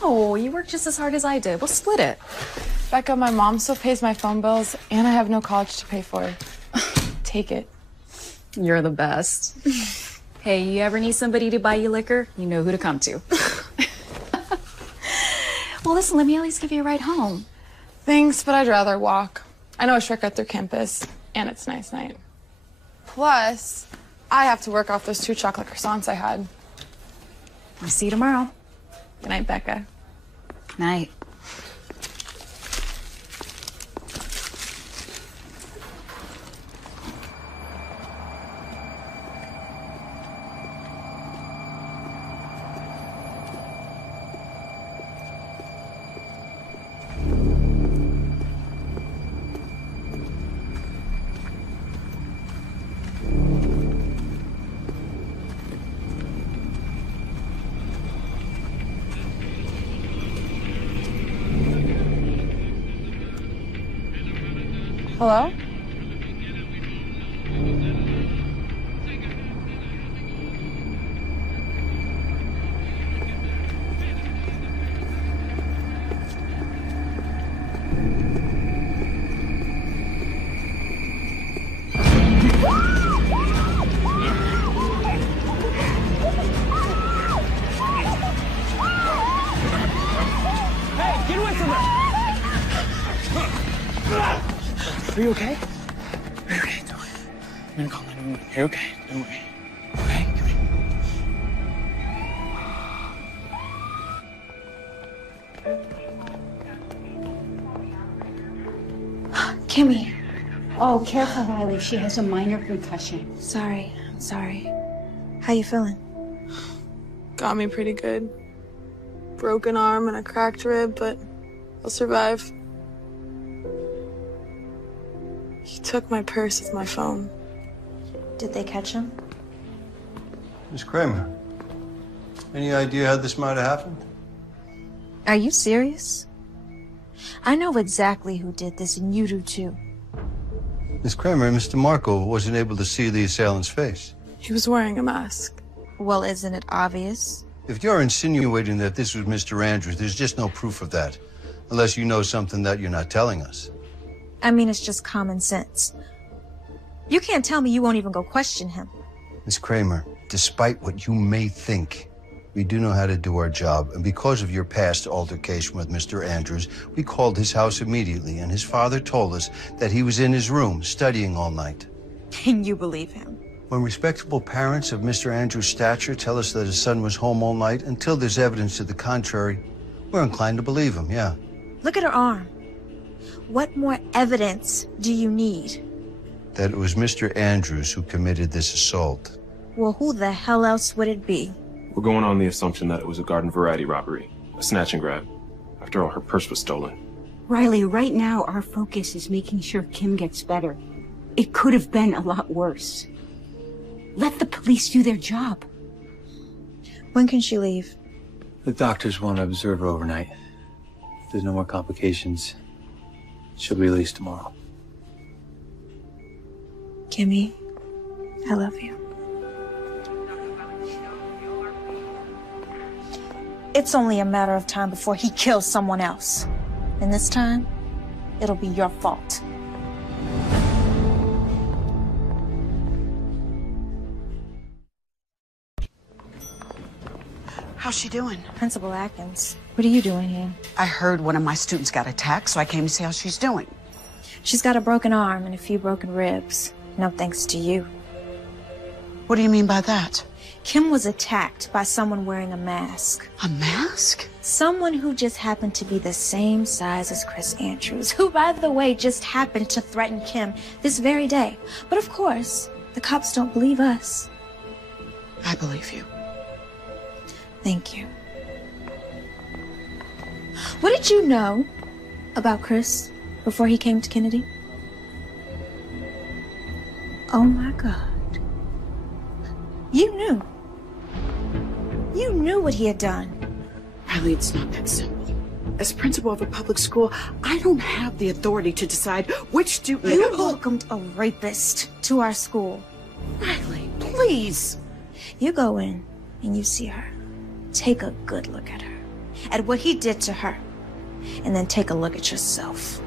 No, you work just as hard as I did. We'll split it. Becca, my mom still pays my phone bills, and I have no college to pay for. Take it. You're the best. Hey, you ever need somebody to buy you liquor? You know who to come to. Well, listen, let me at least give you a ride home. Thanks, but I'd rather walk. I know a shortcut through campus, and it's nice night. Plus, I have to work off those 2 chocolate croissants I had. I'll see you tomorrow. Good night, Becca. Night. Hello? Hey, get away from her! Are you okay? Are you okay? Don't worry. I'm gonna call 911. You're okay. Don't worry. Okay? Come here. Kimmy. Oh, careful, Riley. She has a minor concussion. Sorry. I'm sorry. How you feeling? Got me pretty good. Broken arm and a cracked rib, but I'll survive. He took my purse with my phone. Did they catch him? Miss Kramer, any idea how this might have happened? Are you serious? I know exactly who did this, and you do too. Miss Kramer, Mr. Marco wasn't able to see the assailant's face. He was wearing a mask. Well, isn't it obvious? If you're insinuating that this was Mr. Andrews, there's just no proof of that. Unless you know something that you're not telling us. I mean, it's just common sense. You can't tell me you won't even go question him. Miss Kramer, despite what you may think, we do know how to do our job. And because of your past altercation with Mr. Andrews, we called his house immediately. And his father told us that he was in his room studying all night. And you believe him? When respectable parents of Mr. Andrews' stature tell us that his son was home all night, until there's evidence to the contrary, we're inclined to believe him, yeah. Look at her arm. What more evidence do you need? That it was Mr. Andrews who committed this assault. Well, who the hell else would it be? We're going on the assumption that it was a garden variety robbery, a snatch and grab. After all, her purse was stolen. Riley, right now our focus is making sure Kim gets better. It could have been a lot worse. Let the police do their job. When can she leave? The doctors want to observe her overnight. If there's no more complications, she'll be released tomorrow. Kimmy, I love you. It's only a matter of time before he kills someone else. And this time, it'll be your fault. How's she doing? Principal Atkins, what are you doing here? I heard one of my students got attacked, so I came to see how she's doing. She's got a broken arm and a few broken ribs. No thanks to you. What do you mean by that? Kim was attacked by someone wearing a mask. A mask? Someone who just happened to be the same size as Chris Andrews, who, by the way, just happened to threaten Kim this very day. But of course, the cops don't believe us. I believe you. Thank you. What did you know about Chris before he came to Kennedy? Oh my God. You knew. You knew what he had done. Riley, it's not that simple. As principal of a public school, I don't have the authority to decide which student... You welcomed a rapist to our school. Riley, please. You go in and you see her. Take a good look at her, at what he did to her, and then take a look at yourself.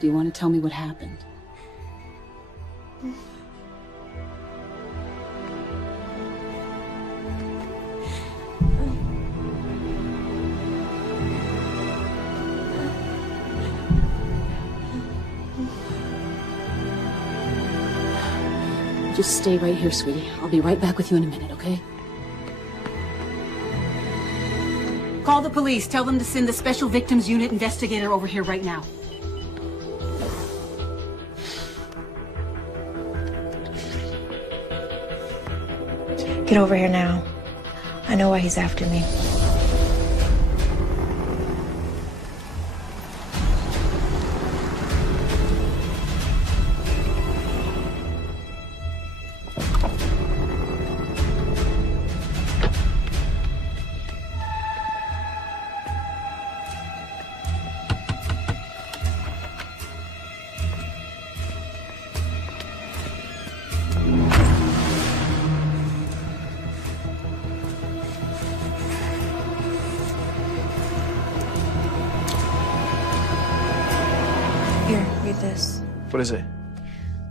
Do you want to tell me what happened? Just stay right here, sweetie. I'll be right back with you in a minute, okay? Call the police. Tell them to send the Special Victims Unit investigator over here right now. Get over here now. I know why he's after me. What is it?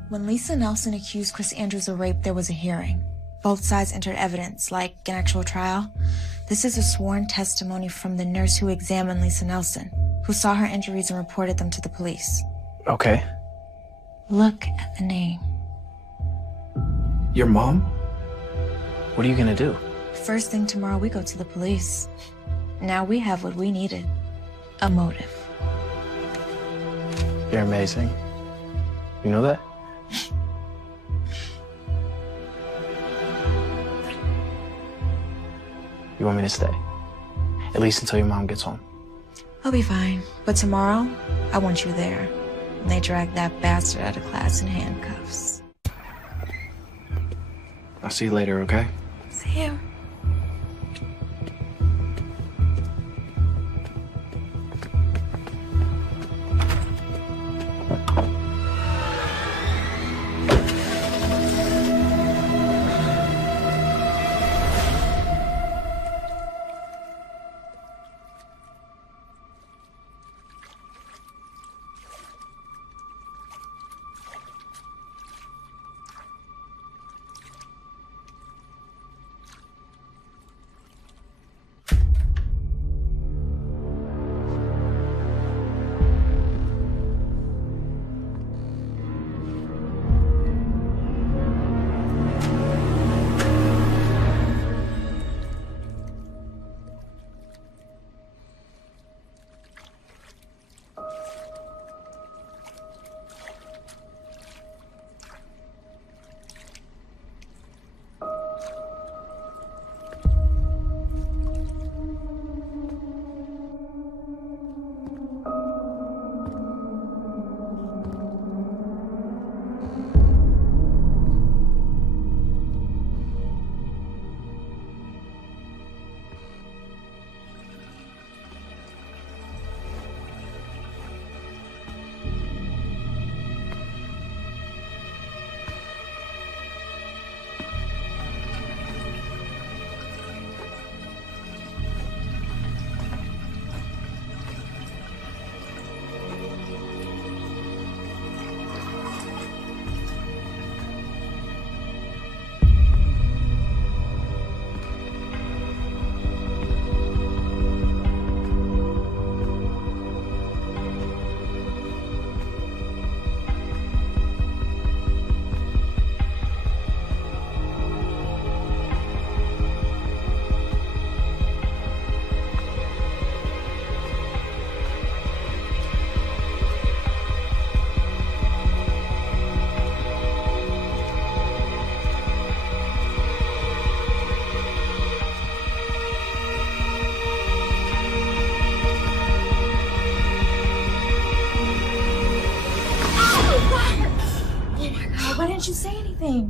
When Lisa Nelson accused Chris Andrews of rape, there was a hearing. Both sides entered evidence, like an actual trial. This is a sworn testimony from the nurse who examined Lisa Nelson, who saw her injuries and reported them to the police. Okay. Look at the name. Your mom? What are you gonna do? First thing tomorrow, we go to the police. Now we have what we needed. A motive. You're amazing. You know that? You want me to stay? At least until your mom gets home. I'll be fine. But tomorrow, I want you there. And they drag that bastard out of class in handcuffs. I'll see you later, okay? See you.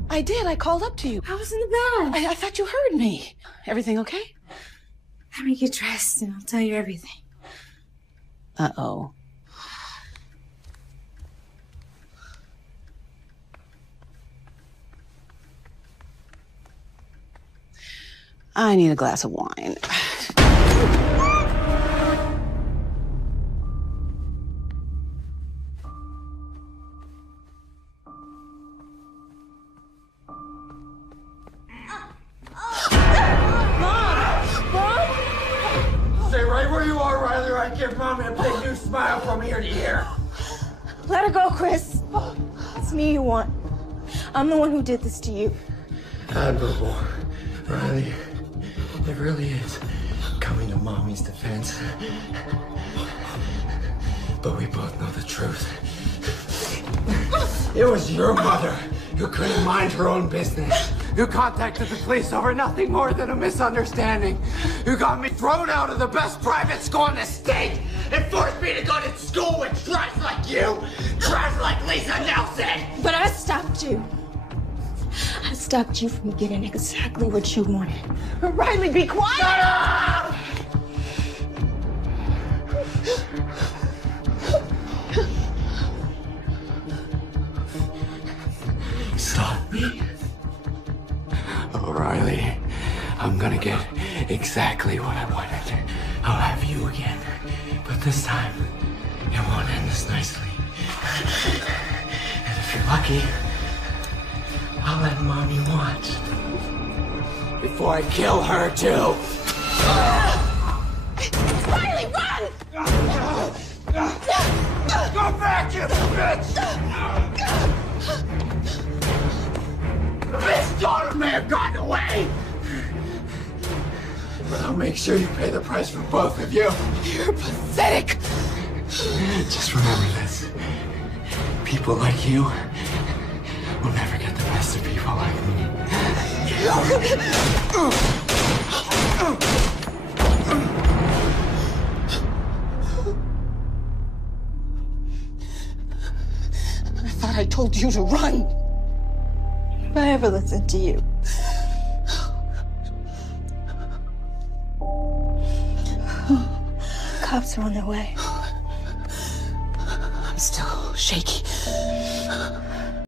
I did. I called up to you. I was in the bath. I thought you heard me. Everything okay? Let me get dressed and I'll tell you everything. Uh-oh. I need a glass of wine. Give Mommy a big new smile from ear to ear. Let her go, Chris. It's me you want. I'm the one who did this to you. Admirable, Riley. It really is coming to Mommy's defense. But we both know the truth. It was your mother who couldn't mind her own business, who contacted the police over nothing more than a misunderstanding, who got me thrown out of the best private school in the state and forced me to go to school with trash like you, trash like Lisa Nelson. But I stopped you. I stopped you from getting exactly what you wanted. Riley, be quiet! Shut up! Stop me. Oh, Riley, I'm gonna get exactly what I wanted. I'll have you again, but this time, it won't end this nicely. And if you're lucky, I'll let Mommy watch. Before I kill her, too. Riley, run! Go back, you bitch! This daughter may have gotten away! But I'll make sure you pay the price for both of you. You're pathetic! Just remember this. People like you will never get the best of people like me. I thought I told you to run. If I ever listened to you. Cops are on their way. I'm still shaky.